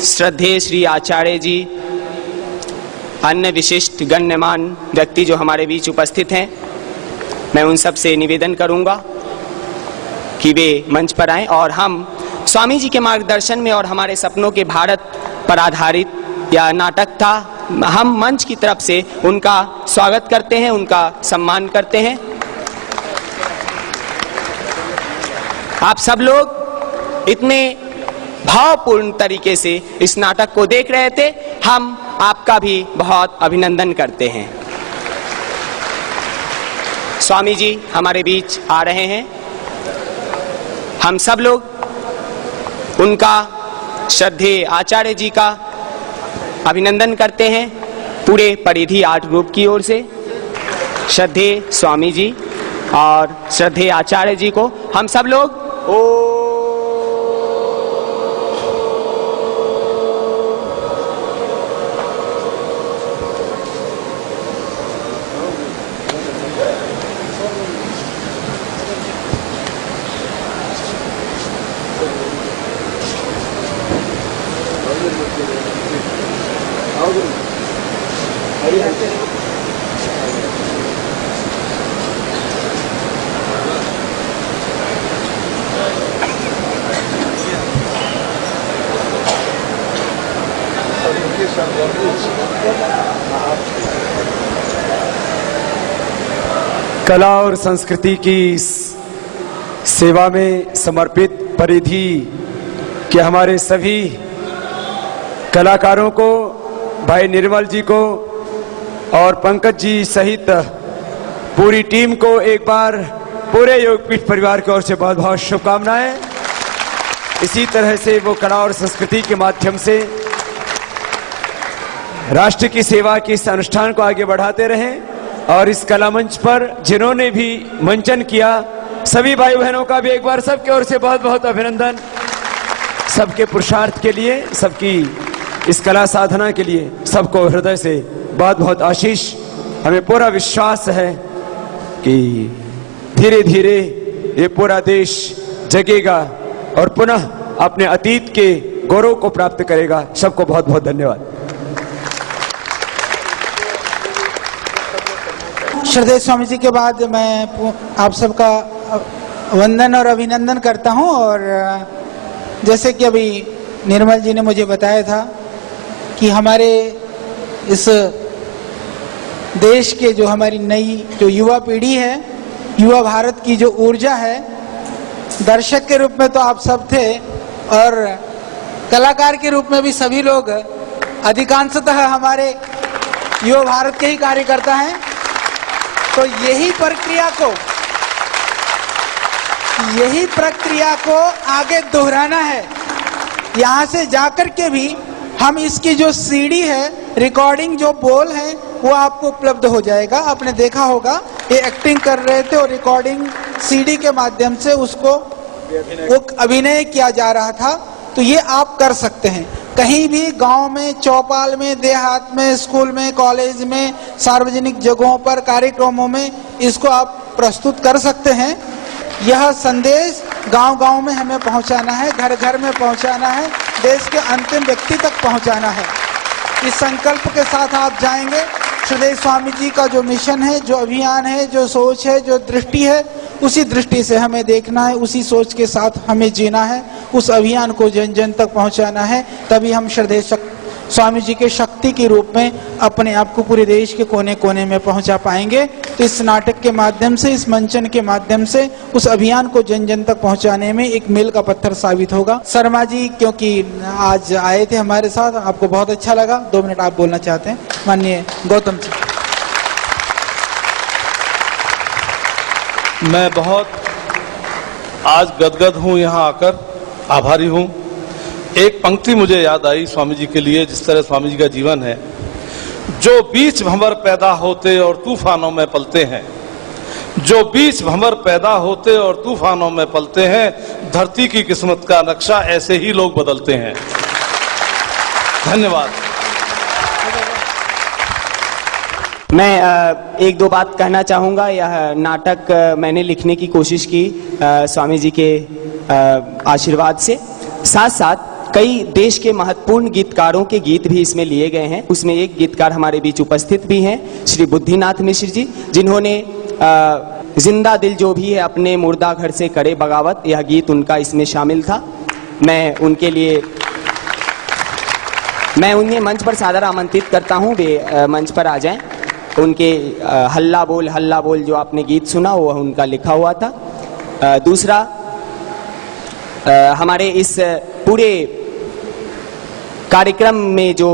श्रद्धेय श्री आचार्य जी, अन्य विशिष्ट गण्यमान व्यक्ति जो हमारे बीच उपस्थित हैं, मैं उन सब से निवेदन करूंगा कि वे मंच पर आएं और हम स्वामी जी के मार्गदर्शन में और हमारे सपनों के भारत पर आधारित या नाटक था, हम मंच की तरफ से उनका स्वागत करते हैं, उनका सम्मान करते हैं। आप सब लोग इतने भावपूर्ण तरीके से इस नाटक को देख रहे थे, हम आपका भी बहुत अभिनंदन करते हैं। स्वामी जी हमारे बीच आ रहे हैं, हम सब लोग उनका, श्रद्धेय आचार्य जी का अभिनंदन करते हैं पूरे परिधि आर्ट ग्रुप की ओर से। श्रद्धेय स्वामी जी और श्रद्धेय आचार्य जी को हम सब लोग कला और संस्कृति की सेवा में समर्पित परिधि के हमारे सभी कलाकारों को, भाई निर्मल जी को और पंकज जी सहित पूरी टीम को एक बार पूरे योगपीठ परिवार की ओर से बहुत बहुत शुभकामनाएं। इसी तरह से वो कला और संस्कृति के माध्यम से राष्ट्र की सेवा के इस अनुष्ठान को आगे बढ़ाते रहें और इस कला मंच पर जिन्होंने भी मंचन किया सभी भाई बहनों का भी एक बार सबके ओर से बहुत बहुत अभिनंदन। सबके पुरुषार्थ के लिए, सबकी इस कला साधना के लिए सबको हृदय से बहुत बहुत आशीष। हमें पूरा विश्वास है कि धीरे धीरे ये पूरा देश जगेगा और पुनः अपने अतीत के गौरव को प्राप्त करेगा। सबको बहुत बहुत धन्यवाद। श्रद्धेय स्वामी जी के बाद मैं आप सबका वंदन और अभिनंदन करता हूं। और जैसे कि अभी निर्मल जी ने मुझे बताया था कि हमारे इस देश के जो हमारी नई जो युवा पीढ़ी है, युवा भारत की जो ऊर्जा है, दर्शक के रूप में तो आप सब थे और कलाकार के रूप में भी सभी लोग अधिकांशतः हमारे युवा भारत के ही कार्यकर्ता हैं। तो यही प्रक्रिया को आगे दोहराना है। यहाँ से जाकर के भी हम इसकी जो सीडी है, रिकॉर्डिंग जो बोल है, वो आपको उपलब्ध हो जाएगा। आपने देखा होगा ये एक्टिंग कर रहे थे और रिकॉर्डिंग सीडी के माध्यम से उसको वो अभिनय किया जा रहा था। तो ये आप कर सकते हैं कहीं भी, गांव में, चौपाल में, देहात में, स्कूल में, कॉलेज में, सार्वजनिक जगहों पर, कार्यक्रमों में इसको आप प्रस्तुत कर सकते हैं। यह संदेश गांव-गांव में हमें पहुंचाना है, घर घर में पहुंचाना है, देश के अंतिम व्यक्ति तक पहुंचाना है। इस संकल्प के साथ आप जाएंगे। श्रद्धेय स्वामी जी का जो मिशन है, जो अभियान है, जो सोच है, जो दृष्टि है, उसी दृष्टि से हमें देखना है, उसी सोच के साथ हमें जीना है, उस अभियान को जन जन तक पहुंचाना है। तभी हम श्रद्धेय स्वामी जी के शक्ति के रूप में अपने आप को पूरे देश के कोने कोने में पहुंचा पाएंगे। तो इस नाटक के माध्यम से, इस मंचन के माध्यम से उस अभियान को जन जन तक पहुंचाने में एक मील का पत्थर साबित होगा। शर्मा जी क्योंकि आज आए थे हमारे साथ, आपको बहुत अच्छा लगा। 2 मिनट आप बोलना चाहते हैं, माननीय गौतम जी। मैं बहुत आज गदगद हूँ यहाँ आकर, आभारी हूँ। एक पंक्ति मुझे याद आई स्वामी जी के लिए, जिस तरह स्वामी जी का जीवन है जो बीच भंवर पैदा होते और तूफानों में पलते हैं, जो बीच भंवर पैदा होते और तूफानों में पलते हैं, धरती की किस्मत का नक्शा ऐसे ही लोग बदलते हैं। धन्यवाद। मैं एक दो बात कहना चाहूँगा। यह नाटक मैंने लिखने की कोशिश की स्वामी जी के आशीर्वाद से। साथ साथ कई देश के महत्वपूर्ण गीतकारों के गीत भी इसमें लिए गए हैं। उसमें एक गीतकार हमारे बीच उपस्थित भी हैं, श्री बुद्धिनाथ मिश्र जी, जिन्होंने जिंदा दिल जो भी है अपने मुर्दा घर से करे बगावत, यह गीत उनका इसमें शामिल था। मैं उन्हें मंच पर सादर आमंत्रित करता हूँ, वे मंच पर आ जाएं। उनके हल्ला बोल जो आपने गीत सुना वो उनका लिखा हुआ था। दूसरा, हमारे इस पूरे कार्यक्रम में जो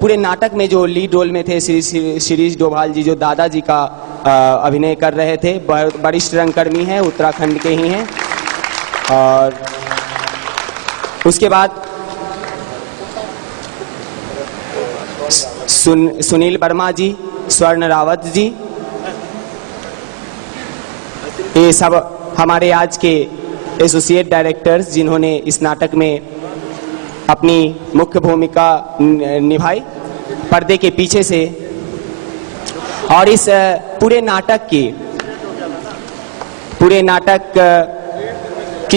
पूरे नाटक में जो लीड रोल में थे श्री शिरीष डोभाल जी, जो दादाजी का अभिनय कर रहे थे, वरिष्ठ रंगकर्मी हैं, उत्तराखंड के ही हैं। और उसके बाद सुनील वर्मा जी, स्वर्ण रावत जी, ये सब हमारे आज के एसोसिएट डायरेक्टर्स जिन्होंने इस नाटक में अपनी मुख्य भूमिका निभाई पर्दे के पीछे से। और इस पूरे नाटक की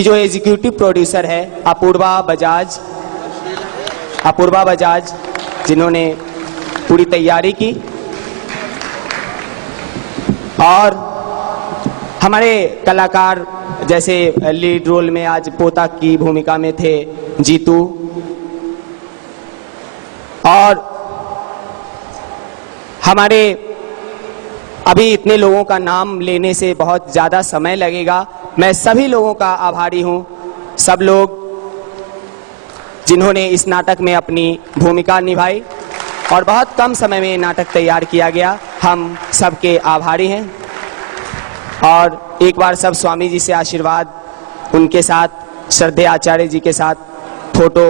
जो एग्जीक्यूटिव प्रोड्यूसर है अपूर्वा बजाज, जिन्होंने पूरी तैयारी की। और हमारे कलाकार जैसे लीड रोल में आज पोता की भूमिका में थे जीतू, और हमारे अभी इतने लोगों का नाम लेने से बहुत ज़्यादा समय लगेगा। मैं सभी लोगों का आभारी हूँ, सब लोग जिन्होंने इस नाटक में अपनी भूमिका निभाई और बहुत कम समय में नाटक तैयार किया गया। हम सबके आभारी हैं। और एक बार सब स्वामी जी से आशीर्वाद, उनके साथ श्रद्धेय आचार्य जी के साथ फोटो